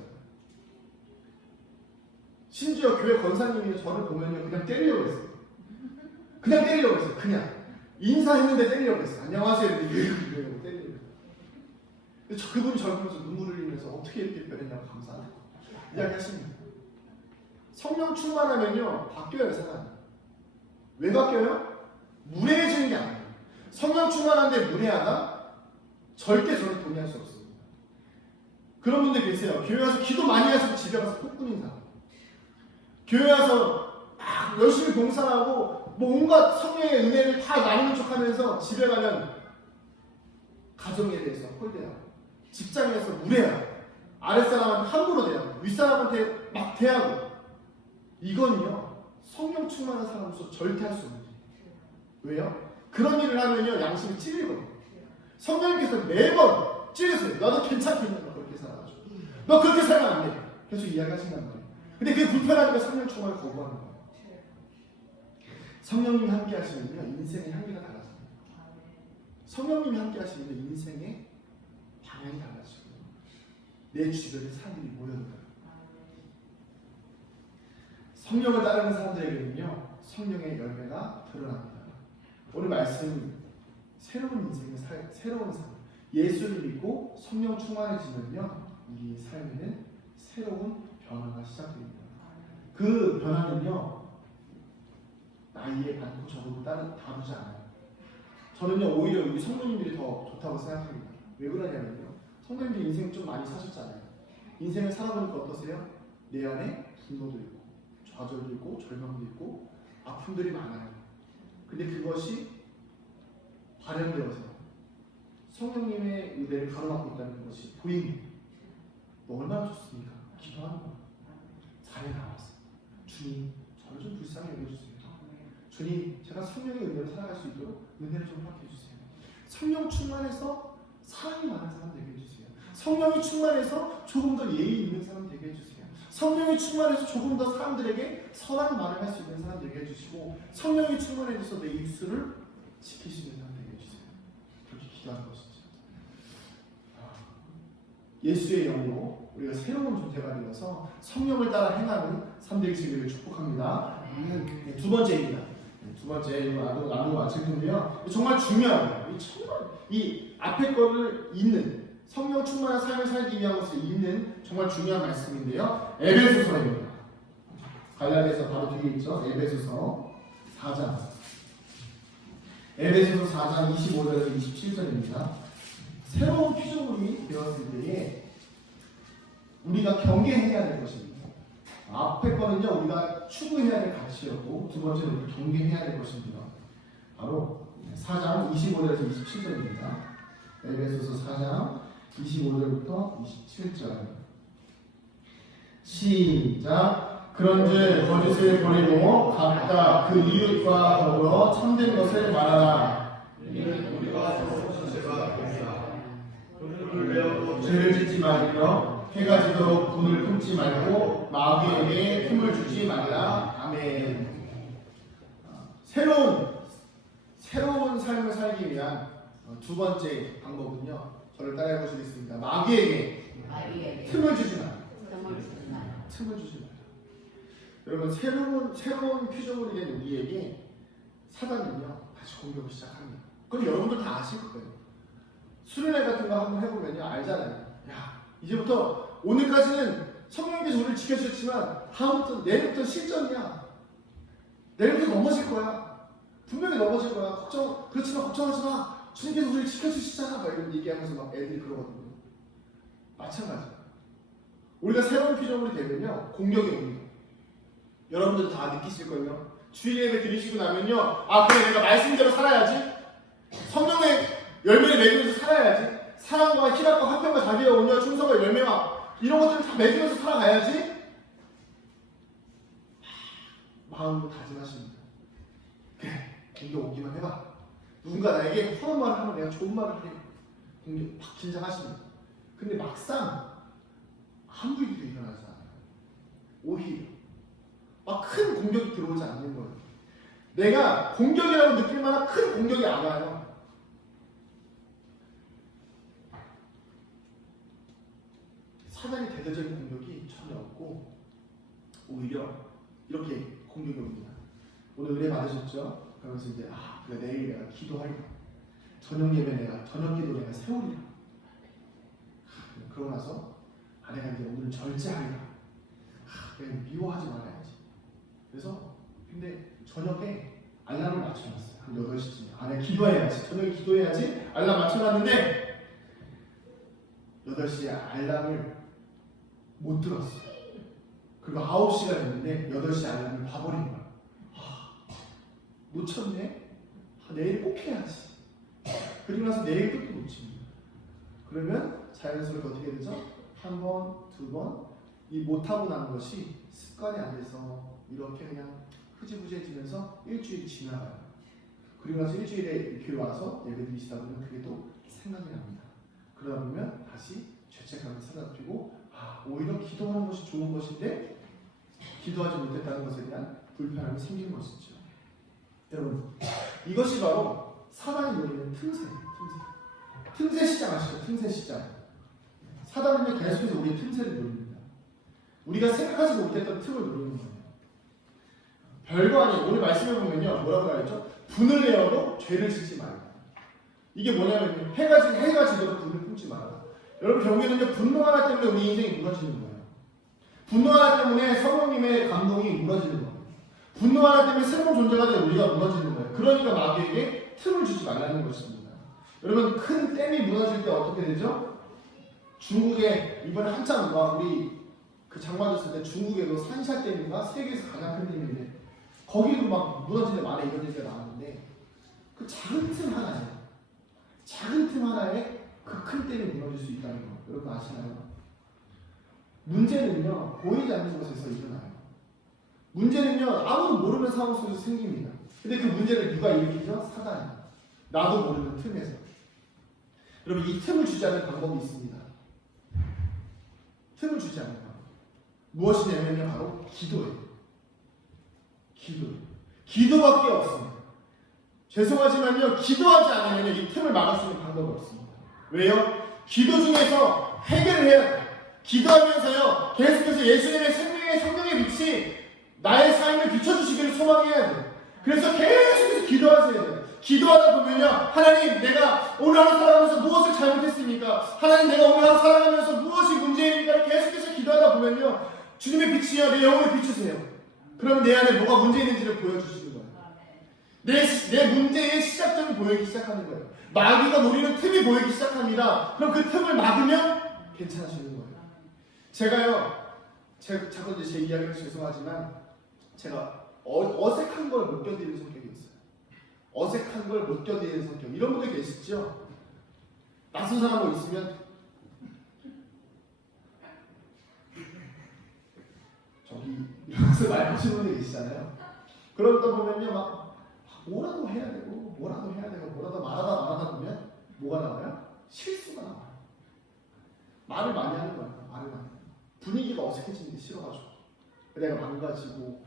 심지어 교회 권사님이 저를 보면요 그냥 때리려고 했어요. 그냥 때리려고 했어요. 그냥 인사했는데 때리려고 했어요. 안녕하세요 이러고 때리려고 했어요. 그분이 저를 보면서 눈물을 흘리면서 어떻게 이렇게 변했냐고 감사하다고 이야기하십니다. 성령 충만하면요 바뀌어요. 사람이. 왜 바뀌어요? 무례해지는 게 아니에요. 성령 충만한데 무례하다? 절대 저를 동의할 수 없습니다. 그런 분들 계세요. 교회 와서 기도 많이 하시고 집에 가서 폭군인 사람. 교회 와서 막 열심히 봉사하고 뭐 온갖 성령의 은혜를 다 나누는 척하면서 집에 가면 가정에 대해서 홀대하고 직장에서 무례하고 아랫사람한테 함부로 대하고 윗사람한테 막 대하고 이건요 성령 충만한 사람으로서 절대 할 수 없는 일이에요. 왜요? 그런 일을 하면요 양심이 찔리거든요. 성령님께서 매번 찔리세요. 너도 괜찮겠냐? 너 그렇게 살아가지고 너 그렇게 살면 안 돼. 계속 이야기하신단 말이에요. 근데 그게 불편하니까 성령 충만을 거부하는 거예요. 성령님이 함께 하시면요 인생의 향기가 달라집니다. 성령님이 함께 하시면 인생의 방향이 달라지고 내 주변에 사람들이 모여들어요. 성령을 따르는 사람들에게는요 성령의 열매가 드러납니다. 오늘 말씀 새로운 인생의 새로운 삶 예수를 믿고 성령 충만해지면요 이 삶에는 새로운 변화가 시작됩니다. 그 변화는요 나이에 많고 적고 다르지 않아요. 저는요 오히려 우리 성도님들이 더 좋다고 생각합니다. 왜 그러냐면요 성도님들이 인생 좀 많이 사셨잖아요. 인생을 살아보니까 어떠세요? 내 안에 분노도 있고 좌절도 있고 절망도 있고 아픔들이 많아요. 근데 그것이 발현되어서 성령님의 은혜를 가로막고 있다는 것이 보입니다. 너 얼마나 좋습니까? 기도하는 거야. 자리에 나왔어. 주님 저를 좀 불쌍히 여겨주세요. 주님 제가 성령의 은혜로 살아갈 수 있도록 은혜를 좀 허락해 주세요. 성령 충만해서 사랑이 많은 사람 되게 해주세요. 성령이 충만해서 조금 더 예의 있는 사람 되게 해주세요. 성령이 충만해서 조금 더 사람들에게 선한 말을 할 수 있는 사람 되게 해주시고 성령이 충만해져서 내 입술을 지키시는 사람 되게 해주세요. 그렇게 기도하는 것이죠. 예수의 영으로 우리가 새로운 존재가 되어서 성령을 따라 행하는 삶 되시기를 축복합니다. 두 번째입니다. 두 번째 이거 나누고 마칠 텐데요. 정말 중요합니다. 이 앞에 거를 읽는 성령 충만한 삶을 살기 위한 것을 읽는 정말 중요한 말씀인데요. 에베소서입니다. 갈라디아서 바로 뒤에 있죠. 에베소서 4장. 에베소서 4장 25절에서 27절입니다. 새로운 피조물이 되었을 때에 우리가 경계해야 될 것입니다. 앞에 거는요 우리가 추구해야 될 가치였고 두 번째는 우리가 경계해야 될 것입니다. 바로 4장 25절에서 27절입니다. 에베소서 4장 25절부터 27절 시작. 그런즉 거짓을 버리고 각각 그 이웃과 더불어 참된 것을 말하라. 죄를 짓지 말며 해가 지도록 분을 품지 말고 마귀에게 틈을 주지 말라. 아멘. 새로운 삶을 살기 위한 두 번째 방법은요. 저를 따라해 보시겠습니다. 마귀에게 틈을 주지 말라. 틈을 주지 말라. 여러분 새로운 피조물이 된 우리에게 사단은요 다시 공격을 시작합니다. 그건 여러분들 다 아실 거예요. 수련회 같은 거 한번 해보면요 알잖아요. 야 이제부터 오늘까지는 성령님께서 우리를 지켜주셨지만 다음부터 내일부터 실전이야. 내일부터 넘어질 거야. 분명히 넘어질 거야. 그렇지만 걱정하지 마. 주님께서 우리를 지켜주시잖아. 막 이런 얘기하면서 막 애들이 그러거든요. 마찬가지야. 우리가 새로운 피조물이 되면요 공격이 옵니다. 여러분들 다 느끼실걸요. 주일 예배 드리시고 나면요 아 그래 내가 말씀대로 살아야지. 성령의 열매를 매기면서 살아야지. 사랑과 희락과 화평과 자비와 온유와 충성과 열매와 이런 것들을 다 매기면서 살아가야지. 마음으로 다짐하십니다. 그래 공격 오기만 해봐. 누군가 나에게 험한 말을 하면 내가 좋은 말을 해. 공격 막 긴장하십니다. 근데 막상 아무 일도 일어나지 않아요. 오히려 막 큰 공격이 들어오지 않는 거예요. 내가 공격이라고 느낄 만한 큰 공격이 안 와요. 사단이 대대적인 공격이 전혀 없고 오히려 이렇게 공격이 옵니다. 오늘 은혜 받으셨죠? 그러면서 이제 그래 내일 내가 기도하리라. 저녁 예배 내가 저녁 기도 내가 세우리라. 그러고 나서 내가 이제 오늘 절제하리라. 내가 미워하지 말아야지. 그래서 근데 저녁에 알람을 맞춰놨어요. 한 8시쯤에. 내가 기도해야지. 저녁에 기도해야지. 알람 맞춰놨는데 8시에 알람을 못 들었어요. 그리고 9시가 됐는데 8시 알람을 봐버린 거야. 놓쳤네? 내일 꼭 해야지. 그리고 나서 내일 또 놓칩니다. 그러면 자연스럽게 어떻게 되죠? 한 번, 두 번, 이 못하고 난 것이 습관이 안 돼서 이렇게 그냥 흐지부지해지면서 일주일이 지나가요. 그리고 나서 일주일에 교회 와서 예배 드리시다 보면 그게 또 생각이 납니다. 그러다 보면 다시 죄책감이 사라지고 오히려 기도하는 것이 좋은 것인데 기도하지 못했다는 것에 대한 불편함이 생기는 것이죠. 여러분, 이것이 바로 사단이 노리는 틈새예요. 틈새 시장 아시죠? 틈새 시장. 사단은 계속해서 우리의 틈새를 노립니다. 우리가 생각하지 못했던 틈을 노리는 거예요. 별거 아니에요. 오늘 말씀해 보면요, 뭐라고 하였죠? 분을 내어도 죄를 짓지 말라. 이게 뭐냐면 해가 지도록 분을 품지 말라. 여러분, 결국에는 분노 하나 때문에 우리 인생이 무너지는 거예요. 분노 하나 때문에 성령님의 감동이 무너지는 거예요. 분노 하나 때문에 새로운 존재가 된 우리가 무너지는 거예요. 그러니까 마귀에게 틈을 주지 말라는 것입니다. 여러분, 큰 댐이 무너질 때 어떻게 되죠? 중국에 이번에 한참 우리 그 장마졌을 때 중국에도 산샤댐인가 세계에서 가장 큰 댐인데 거기도 막 무너지는 많은 이런 얘기가 나왔는데 그 작은 틈 하나에 그 큰 댐이 무너질 수 있다는 거 여러분 아시나요? 문제는요 보이지 않는 곳에서 일어나요. 문제는요 아무도 모르는 상황 속에서 생깁니다. 근데 그 문제를 누가 일으키죠? 사단이에요. 나도 모르는 틈에서. 여러분 이 틈을 주지 않는 방법이 있습니다. 틈을 주지 않는 방법. 무엇이냐면요 바로 기도예요. 기도밖에 없습니다. 죄송하지만요 기도하지 않으면 이 틈을 막을 수 있는 방법이 없습니다. 왜요? 기도 중에서 해결을 해야 돼요. 기도하면서요 계속해서 예수님의 생명의 성령의 빛이 나의 삶을 비춰주시기를 소망해야 돼요. 그래서 계속해서 기도하셔야 돼요. 기도하다 보면요 하나님 내가 오늘 하루 살아가면서 무엇을 잘못했습니까? 하나님 내가 오늘 하루 살아가면서 무엇이 문제입니까? 계속해서 기도하다 보면요 주님의 빛이요 내 영혼을 비추세요. 그러면 내 안에 뭐가 문제 있는지를 보여주시는 거예요. 내 문제의 시작점이 보이기 시작하는 거예요. 마귀가 노리는 틈이 보이기 시작합니다. 그럼 그 틈을 막으면 괜찮아지는 거예요. 제가요 자꾸 이제 제 이야기를 죄송하지만 제가 어색한 걸 못 견디는 성격이 있어요. 어색한 걸 못 견디는 성격. 이런 분들 계시죠? 낯선 사람 뭐 있으면 저기 이러면서 말 하시는 분들 계시잖아요. 그러다 보면요 막 뭐라도 해야 되고 뭐라도 말하다 보면 뭐가 나와요? 실수가 나와요. 말을 많이 하는 거예요. 말을 많이. 분위기가 어색해지는 게 싫어가지고 내가 망가지고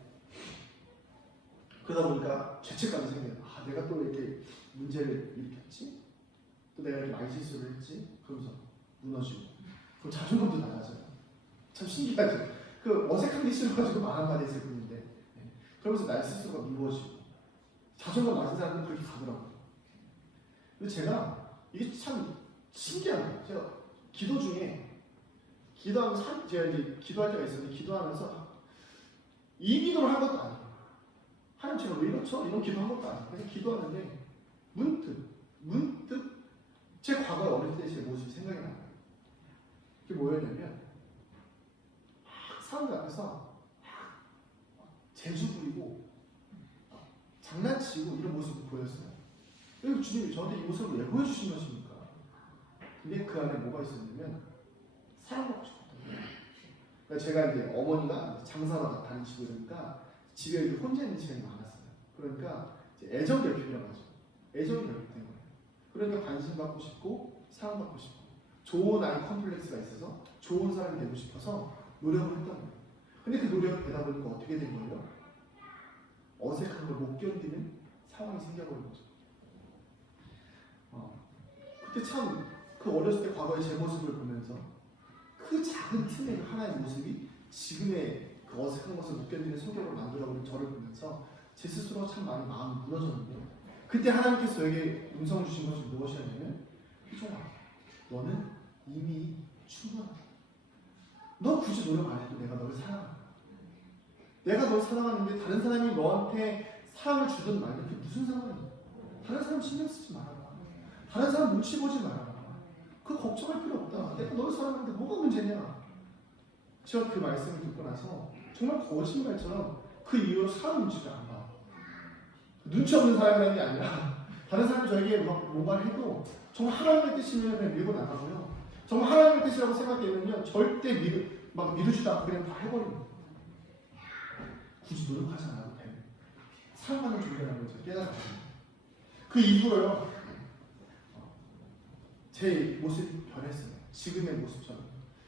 그러다 보니까 죄책감이 생겨요. 내가 또 이렇게 문제를 일으켰지? 또 내가 이렇게 많이 실수를 했지? 그러면서 무너지고 그럼 자존감도 낮아져요. 참 신기하죠? 그 어색한 게 싫어가지고 말 한마디 했을 뿐인데 그러면서 날 스스로가 미워지고 자존감 낮은 사람들은 그렇게 가더라고요. 근데 제가 이게 참 신기한 거예요. 제가 기도 중에 기도하면서 제가 이제 기도할 때가 있었는데 기도하면서 이 기도를 한 것도 아니에요. 하나님 제가 왜 이렇죠? 이런 기도한 것도 아니에요. 그냥 기도하는데 문득 제 과거에 어릴 때 제 모습이 생각이 나요. 그게 뭐였냐면 사람들 앞에서 재주 부리고 장난치고 이런 모습을 보였어요. 그리고 주님이 저한테 이 모습을 왜 보여주신 것입니까? 근데 그 안에 뭐가 있었냐면 사랑받고 싶었던 거예요. 그러니까 제가 이제 어머니가 장사로 다니시고 그러니까 집에 이렇게 혼자 있는 시간이 많았어요. 그러니까 이제 애정 결핍이라고 하죠. 애정이 결핍된 거예요. 그러니까 관심받고 싶고 사랑받고 싶고 좋은 아이 컴플렉스가 있어서 좋은 사람이 되고 싶어서 노력을 했던 거예요. 근데 그 노력을 되다 보니까 어떻게 된 거예요? 어색한 걸 못 견디는 상황이 생겨버린 거죠. 그때 참 그 어렸을 때 과거의 제 모습을 보면서 그 작은 틈의 하나의 모습이 지금의 그 그 어색한 것을 못 견디는 성격을 만들어버린 저를 보면서 제 스스로 참 많이 마음이 무너졌는데, 그때 하나님께서 저에게 음성을 주신 것이 무엇이었냐면, 희종아, 너는 이미 충분하다. 너 굳이 노력 안 해도 내가 너를 사랑한다. 내가 널 사랑하는데 다른 사람이 너한테 사랑을 주든 말든 그게 무슨 상관이야. 다른 사람 신경 쓰지 말아라. 다른 사람 눈치 보지 말아라. 그 걱정할 필요 없다. 내가 너를 사랑하는데 뭐가 문제냐. 제가 그 말씀을 듣고 나서 정말 거짓말처럼 그 이후로 사람 눈치를 안 봐. 눈치 없는 사람이라는 게 아니라 다른 사람이 저에게 뭔가를 해도 정말 하나님의 뜻이면 그냥 밀고 나가고요. 정말 하나님의 뜻이라고 생각되면요 절대 미루지도 않고 그냥 다 해버립니다. 굳이 노력하지 않아도 돼. 사랑하는 존재라는 걸 깨달았거든요. 그 이후로요 제 모습이 변했어요. 지금의 모습처럼.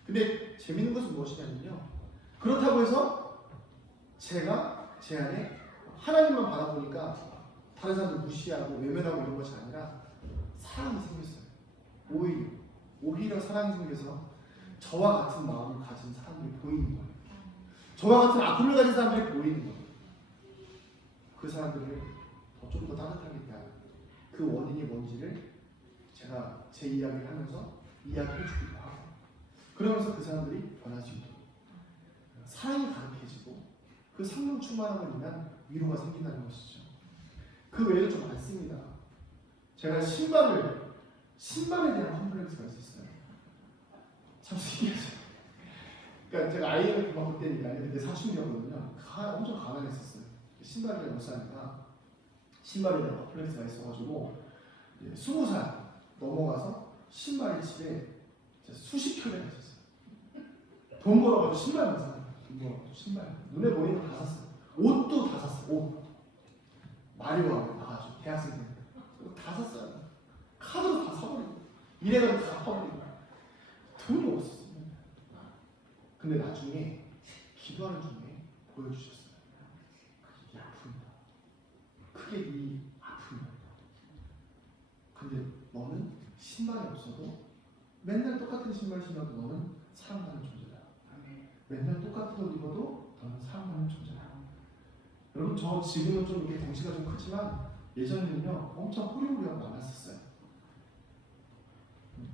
근데 재밌는 것은 무엇이냐면요, 그렇다고 해서 제가 제 안에 하나님만 바라보니까 다른 사람들 무시하고 외면하고 이런 것이 아니라 사랑이 생겼어요. 오히려 사랑이 생겨서 저와 같은 마음을 가진 사람들이 보이는 거예요. 저와 같은 아픔을 가진 사람들이 보이는 거예요. 그 사람들을 좀 더 따뜻하게 대하는 그 원인이 뭔지를 제가 제 이야기를 하면서 이야기해 주기도 하고, 그러면서 그 사람들이 변화지기도, 사랑이 가득해지고 그 성령 충만함을 인한 위로가 생긴다는 것이죠. 그 외에도 좀 많습니다. 제가 신발에 대한 컴플렉스가 있었어요. 참 신기하죠. 그러니까 제가 아이를 그만둘 때니까 그때 사춘기였거든요. 엄청 가난했었어요. 신발을 못 사니까 신발에 대한 컴플렉스가 있어가지고 20살 넘어가서 신발이 집에 수십 켤레가 있었어요. 돈 벌어가지고 신발만 사요. 돈 벌어가지고 신발. 눈에 보이는 거 다 샀어요. 옷도 다 샀어요. 옷. 마리오하고 나가지고 대학생 때 다 샀어요. 카드로 다 사버리고 이래가지고 다 갚아버리고 돈이 없었어요. 근데 나중에 기도하는 중에 보여주셨어요. 이게 아픔이다. 그게 이 아픔이다. 근데 너는 신발이 없어도 맨날 똑같은 신발 신어도 너는 사랑받는 존재다. 맨날 똑같은 옷 입어도 너는 사랑받는 존재다. 여러분, 저 지금은 좀 이렇게 덩치가 좀 크지만 예전에는요 엄청 호리호리하고 많았었어요.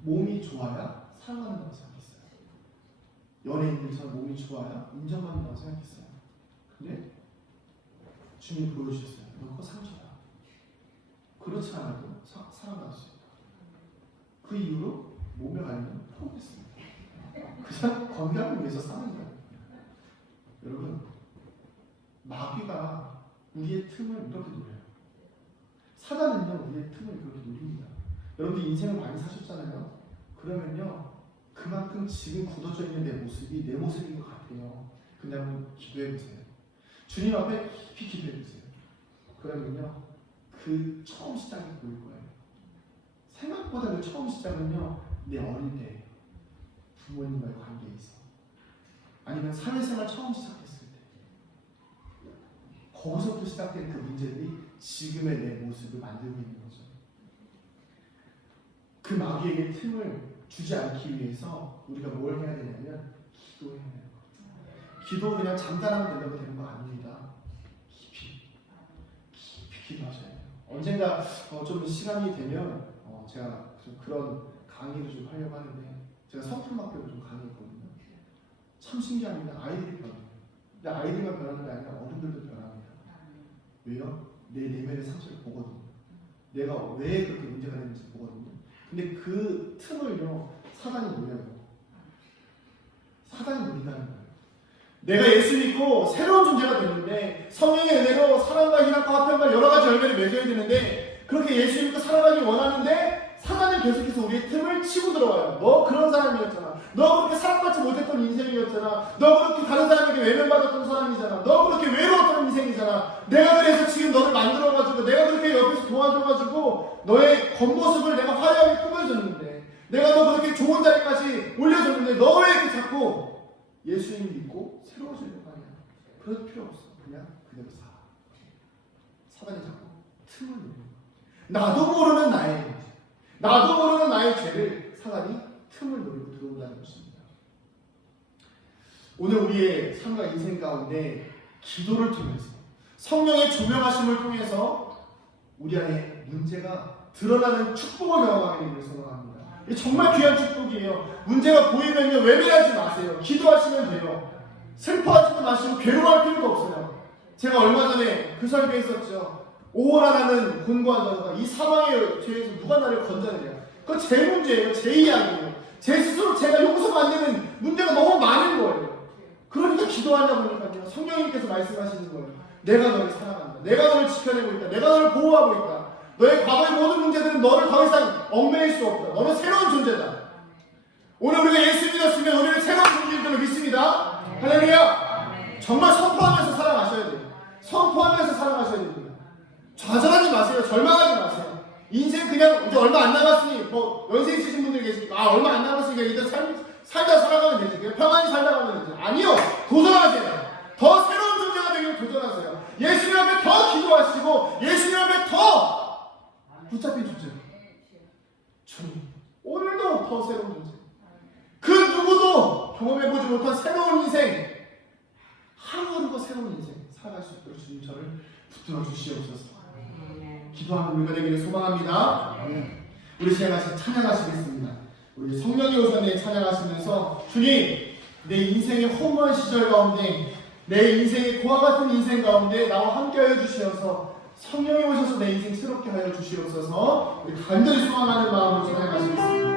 몸이 좋아야 사랑받는다고 생각했어요. 연예인들처럼 몸이 좋아야 인정받는다고 생각했어요. 근데 주님이 보여주셨어요. 너 그거 상처다. 그렇지 않아도 사랑받을 수 있다. 그 이후로 몸에 관리는 포기했습니다. 그냥 건강을 위해서 사는 거예요. 여러분, 마귀가 우리의 틈을 이렇게 노려요. 사단은요 우리의 틈을 그렇게 노립니다. 여러분들 인생을 많이 사셨잖아요. 그러면요 그만큼 지금 굳어져 있는 내 모습이 내 모습인 것 같아요. 근데 한번 기도해보세요. 주님 앞에 깊이 기도해보세요. 그러면요 그 처음 시작이 보일 거예요. 생각보다 그 처음 시작은요 내 어릴 때 부모님과의 관계에 있어, 아니면 사회생활 처음 시작했을 때, 거기서부터 시작된 그 문제들이 지금의 내 모습을 만들고 있는 거죠. 그 마귀에게 틈을 주지 않기 위해서 우리가 뭘 해야 되냐면 기도해야 돼요. 기도 그냥 잠깐하면 된다고 되는 거 아닙니다. 깊이 기도하셔야 돼요. 언젠가 좀 시간이 되면 제가 좀 그런 강의를 좀 하려고 하는데, 제가 성품학교를 좀 강의했거든요. 참 신기합니다. 아이들이 변해요. 근데 아이들만 변하는 게 아니라 어른들도 변합니다. 왜요? 내 내면의 상처를 보거든요. 내가 왜 그렇게 문제가 되는지 보거든요. 근데 그 틈을요 사단이 노려요. 사단이 노린다는 거예요. 내가 예수 믿고 새로운 존재가 됐는데 성령의 은혜로 사랑과 희락과 화평과 여러 가지 열매를 맺어야 되는데, 그렇게 예수 믿고 살아가기 원하는데 사단이 계속해서 우리의 틈을 치고 들어와요. 너 그런 사람이었잖아. 너 그렇게 사랑받지 못했던 인생이었잖아. 너 그렇게 다른 사람에게 외면받았던 사람이잖아. 너 그렇게 외로웠던 인생이잖아. 내가 그래서 지금 너를 만들어가지고, 내가 그렇게 옆에서 도와줘가지고 너의 겉모습을 내가 화려하게 꾸며줬는데, 내가 너 그렇게 좋은 자리까지 올려줬는데 너 왜 이렇게 자꾸 예수님 믿고 새로워지려고 하냐. 그럴 필요 없어. 그냥 그대로 살아. 사단이 자꾸 틈을 노려. 나도 모르는 나의 죄를 사단이 틈을 노리고 들어온다는 것입니다. 오늘 우리의 삶과 인생 가운데 기도를 통해서 성령의 조명하심을 통해서 우리 안에 문제가 드러나는 축복을 경험하게 되기를 소망합니다. 이게 정말 귀한 축복이에요. 문제가 보이면요 외면하지 마세요. 기도하시면 돼요. 슬퍼하지도 마시고 괴로워할 필요도 없어요. 제가 얼마 전에 그 설교에 있었죠. 오호라라는 곤고한 자가 이 사망의 죄에서 누가 나를 건져내냐. 그건 제 문제예요. 제 이야기예요. 제 스스로 제가 용서가 안 되는 문제가 너무 많은 거예요. 그러니까 기도하다 보니까요 성령님께서 말씀하시는 거예요. 내가 너를 사랑한다. 내가 너를 지켜내고 있다. 내가 너를 보호하고 있다. 너의 과거의 모든 문제들은 너를 더 이상 얽매일 수 없다. 너는 새로운 존재다. 오늘 우리가 예수 믿었으면 우리는 새로운 존재인 줄 믿습니다. 할렐루야. 정말 선포하면서 살아가셔야 돼요. 선포하면서 살아가셔야 됩니다. 좌절하지 마세요. 절망하지 마세요. 인생 그냥 이제 얼마 안 남았으니 뭐 연세 있으신 분들이 계시니까 얼마 안 남았으니까 일단 살다 살아가면 되지. 그냥 평안히 살다 가면 되지. 아니요. 도전하세요. 더 새로운 존재가 되기를 도전하세요. 예수님 앞에 더 기도하시고 예수님 앞에 더 붙잡힌 존재. 주님 오늘도 더 새로운 존재. 그 누구도 경험해보지 못한 새로운 인생, 하루하루가 새로운 인생 살아갈 수 있도록 주님 저를 붙들어 주시옵소서. 기도하는 우리가 되기를 소망합니다. 우리 시간 같이 찬양하시겠습니다. 우리 성령의 오선에 찬양하시면서 주님 내 인생의 허무한 시절 가운데 내 인생의 고와 같은 인생 가운데 나와 함께하여 주시어서 성령이 오셔서 내 인생 새롭게 하여 주시옵소서. 우리 간절히 소망하는 마음으로 찬양하시겠습니다.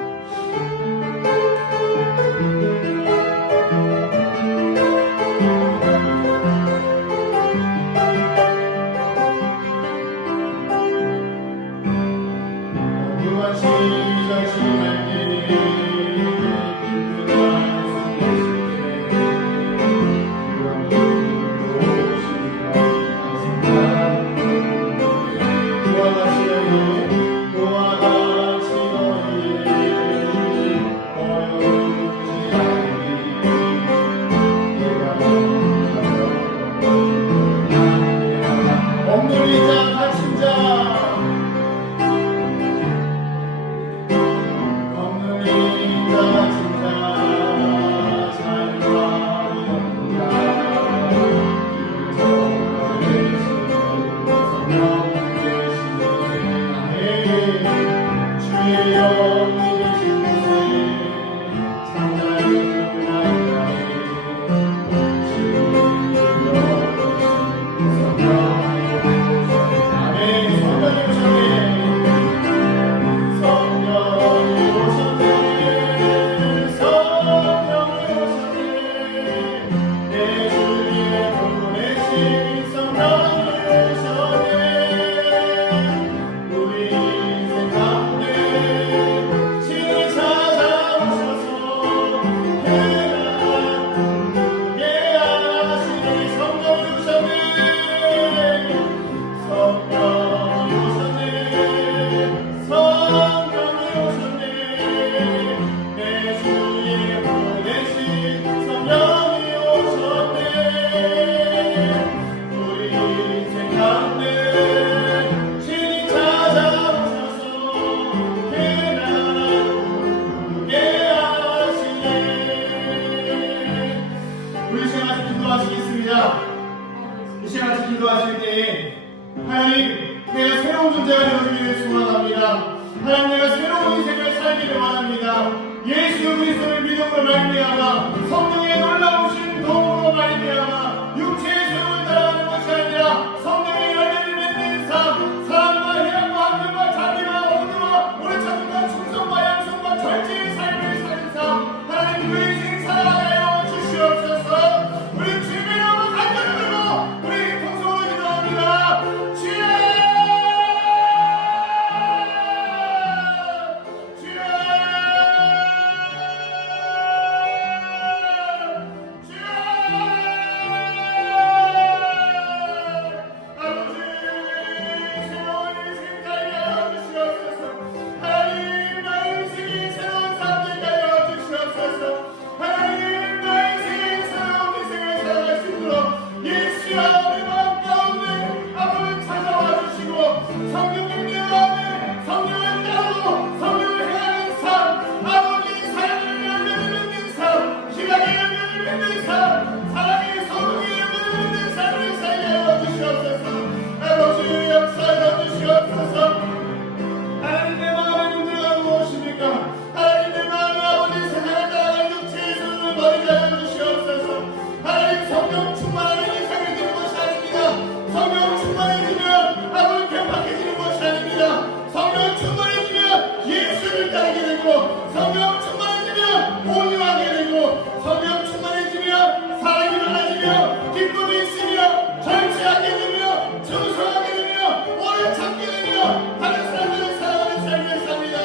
되고 성령 충만해지면 온유하게 되고 성령 충만해지면 사랑이 많아지며 기쁨이 있으며 절제하게 되며 정성하게 되며 오래 참게 되며 다른 사람들을 사랑하는 삶을 삽니다.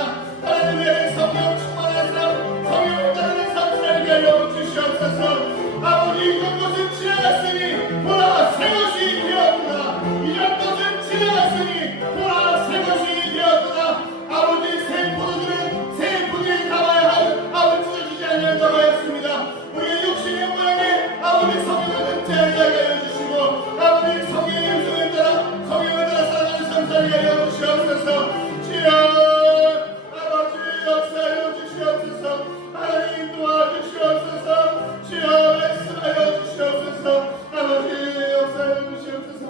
하나님의 성령 충만한 삶, 성령을 따르는 삶 살게 하여 주시옵소서. 아버지 이런 것은 지나갔으니 보라 새 것이 되었구나. 이런 것은 지나갔으니 보라 새 것이 되었구나. 아버지 새 포도주는 새 포도에 담아야 할 아버지 찢어지지 않는 담아였습니다. 우리의 육신의 모양에 아버지 성령을 등재하게 하여 주시고 아버지 성령의 음성을 따라 성령을 따라 살아가는 삶 살게 하여 주시옵소서. 주여 아버지 역사하여 주시옵소서. 하나님 도와주시옵소서. 주여 말씀하여 주시옵소서. 아버지 역사하여 주시옵소서.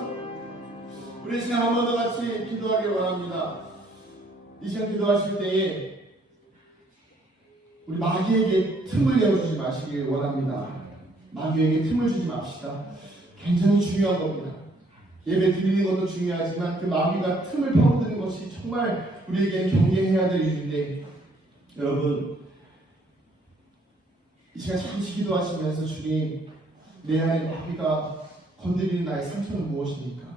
우리 시간 한 번 더 같이 기도하길 원합니다. 이 시간 기도하실 때에 우리 마귀에게 틈을 내어주지 마시길 원합니다. 마귀에게 틈을 주지 맙시다. 굉장히 중요한 겁니다. 예배 드리는 것도 중요하지만 그 마귀가 틈을 파고드는 것이 정말 우리에게 경계해야 될 일인데, 여러분 이 시간 잠시 기도하시면서 주님, 내 안에 마귀가 건드리는 나의 상처는 무엇입니까?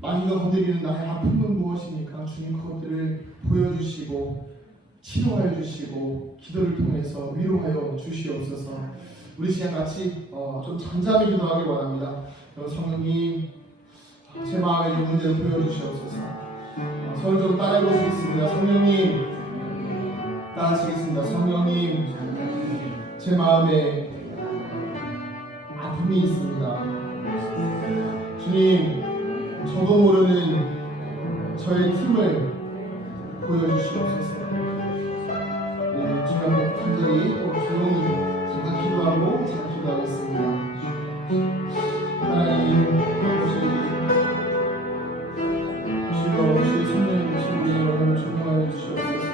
마귀가 건드리는 나의 아픔은 무엇입니까? 주님 그것들을 보여주시고 치료하여 주시고 기도를 통해서 위로하여 주시옵소서. 우리 시간 같이 좀 잠잠히 기도하길 원합니다. 성령님 제 마음의 이 문제를 보여주시옵소서. 서울적으로 따라해볼 수 있습니다. 성령님 따라하시겠습니다. 성령님 제 마음에 아픔이 있습니다. 주님 저도 모르는 저의 틈을 보여주시옵소서. 네, 주님 간절히 조용히 잠깐 기도하고 잘 기도하겠습니다. 하나님 주여 주의 성령님 주의 여러분을 존경하여 주시옵소서.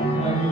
하나님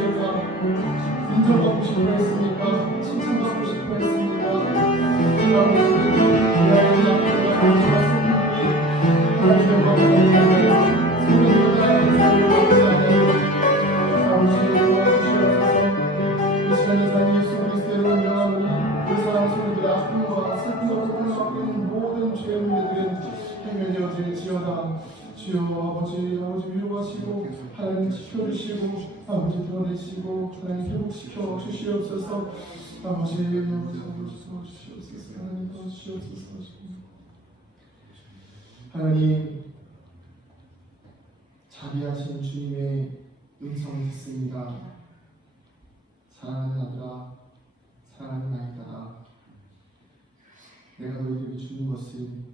위하여 인정받고 싶어 했습니까? 칭찬받고 싶어 했습니까? 이 시간에 산 예수 그리스도로 명함으로 그 사람 소리들의 아픔과 슬픔과 고통을 받고 있는 모든 죄의 문제들은 해결되어질지어다. 주여 아버지 위로하시고 하나님 지켜주시고 아버지 드러내시고 하나님 회복시켜 주시옵소서. 아버지 도와주시옵소서. 하나님 도와주시옵소서. 하나님 자비하신 주님의 음성을 듣습니다. 사랑하는 아들아, 사랑하는 아이들아, 내가 너희에게 주는 것은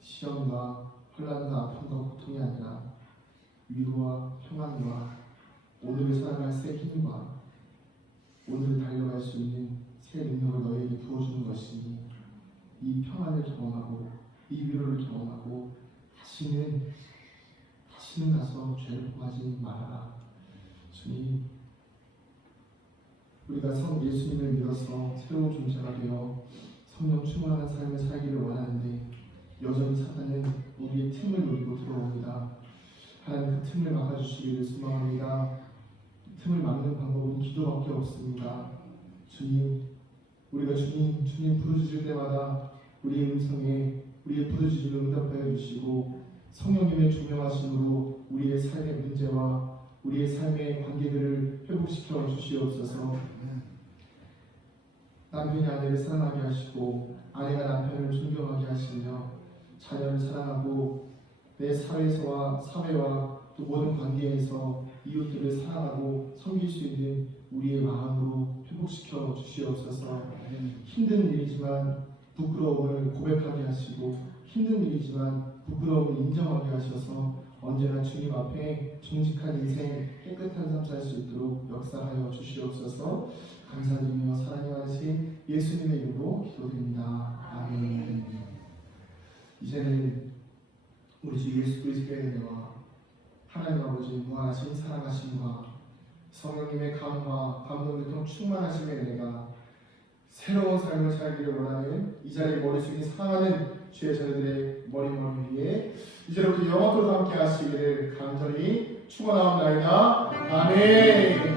시험과 혼란과 아픔과 고통이 아니라 위로와 평안과 오늘을 살아갈 새 힘과 오늘을 달려갈 수 있는 새 능력을 너희에게 부어주는 것이니 이 평안을 경험하고 이 위로를 경험하고 다시는 가서 죄를 범하지 말아라. 주님, 우리가 예수님을 믿어서 새로운 존재가 되어 성령 충만한 삶을 살기를 원하는데 여전히 사탄은 우리의 틈을 노리고 들어옵니다. 하나님 그 틈을 막아주시기를 소망합니다. 틈을 막는 방법은 기도밖에 없습니다. 주님, 우리가 주님 부르짖을 때마다 우리의 음성에 우리의 부르짖음을 응답하여 주시고 성령님의 조명하심으로 우리의 삶의 문제와 우리의 삶의 관계들을 회복시켜 주시옵소서. 남편이 아내를 사랑하게 하시고 아내가 남편을 존경하게 하시며 자녀를 사랑하고 내 사회와 또 모든 관계에서 이웃들을 사랑하고 섬길 수 있는 우리의 마음으로 회복시켜 주시옵소서. 힘든 일이지만 부끄러움을 고백하게 하시고 힘든 일이지만 부끄러움을 인정하게 하셔서 언제나 주님 앞에 정직한 인생, 깨끗한 삶 살 수 있도록 역사하여 주시옵소서. 감사드리며 사랑하신 예수님의 이름으로 기도드립니다. 아멘. 이제는 우리 주 예수 그리스도의 은혜와 하나님 아버지 무한하신 사랑하심과 성령님의 감화, 감동을 통 충만하심의 은혜가 새로운 삶을 살기를 원하는 이 자리에 머리 숙인 사랑하는 주의 자녀들의 머리 위에 이제부터 영원토록 함께 하시기를 간절히 축원하옵나이다. 아멘.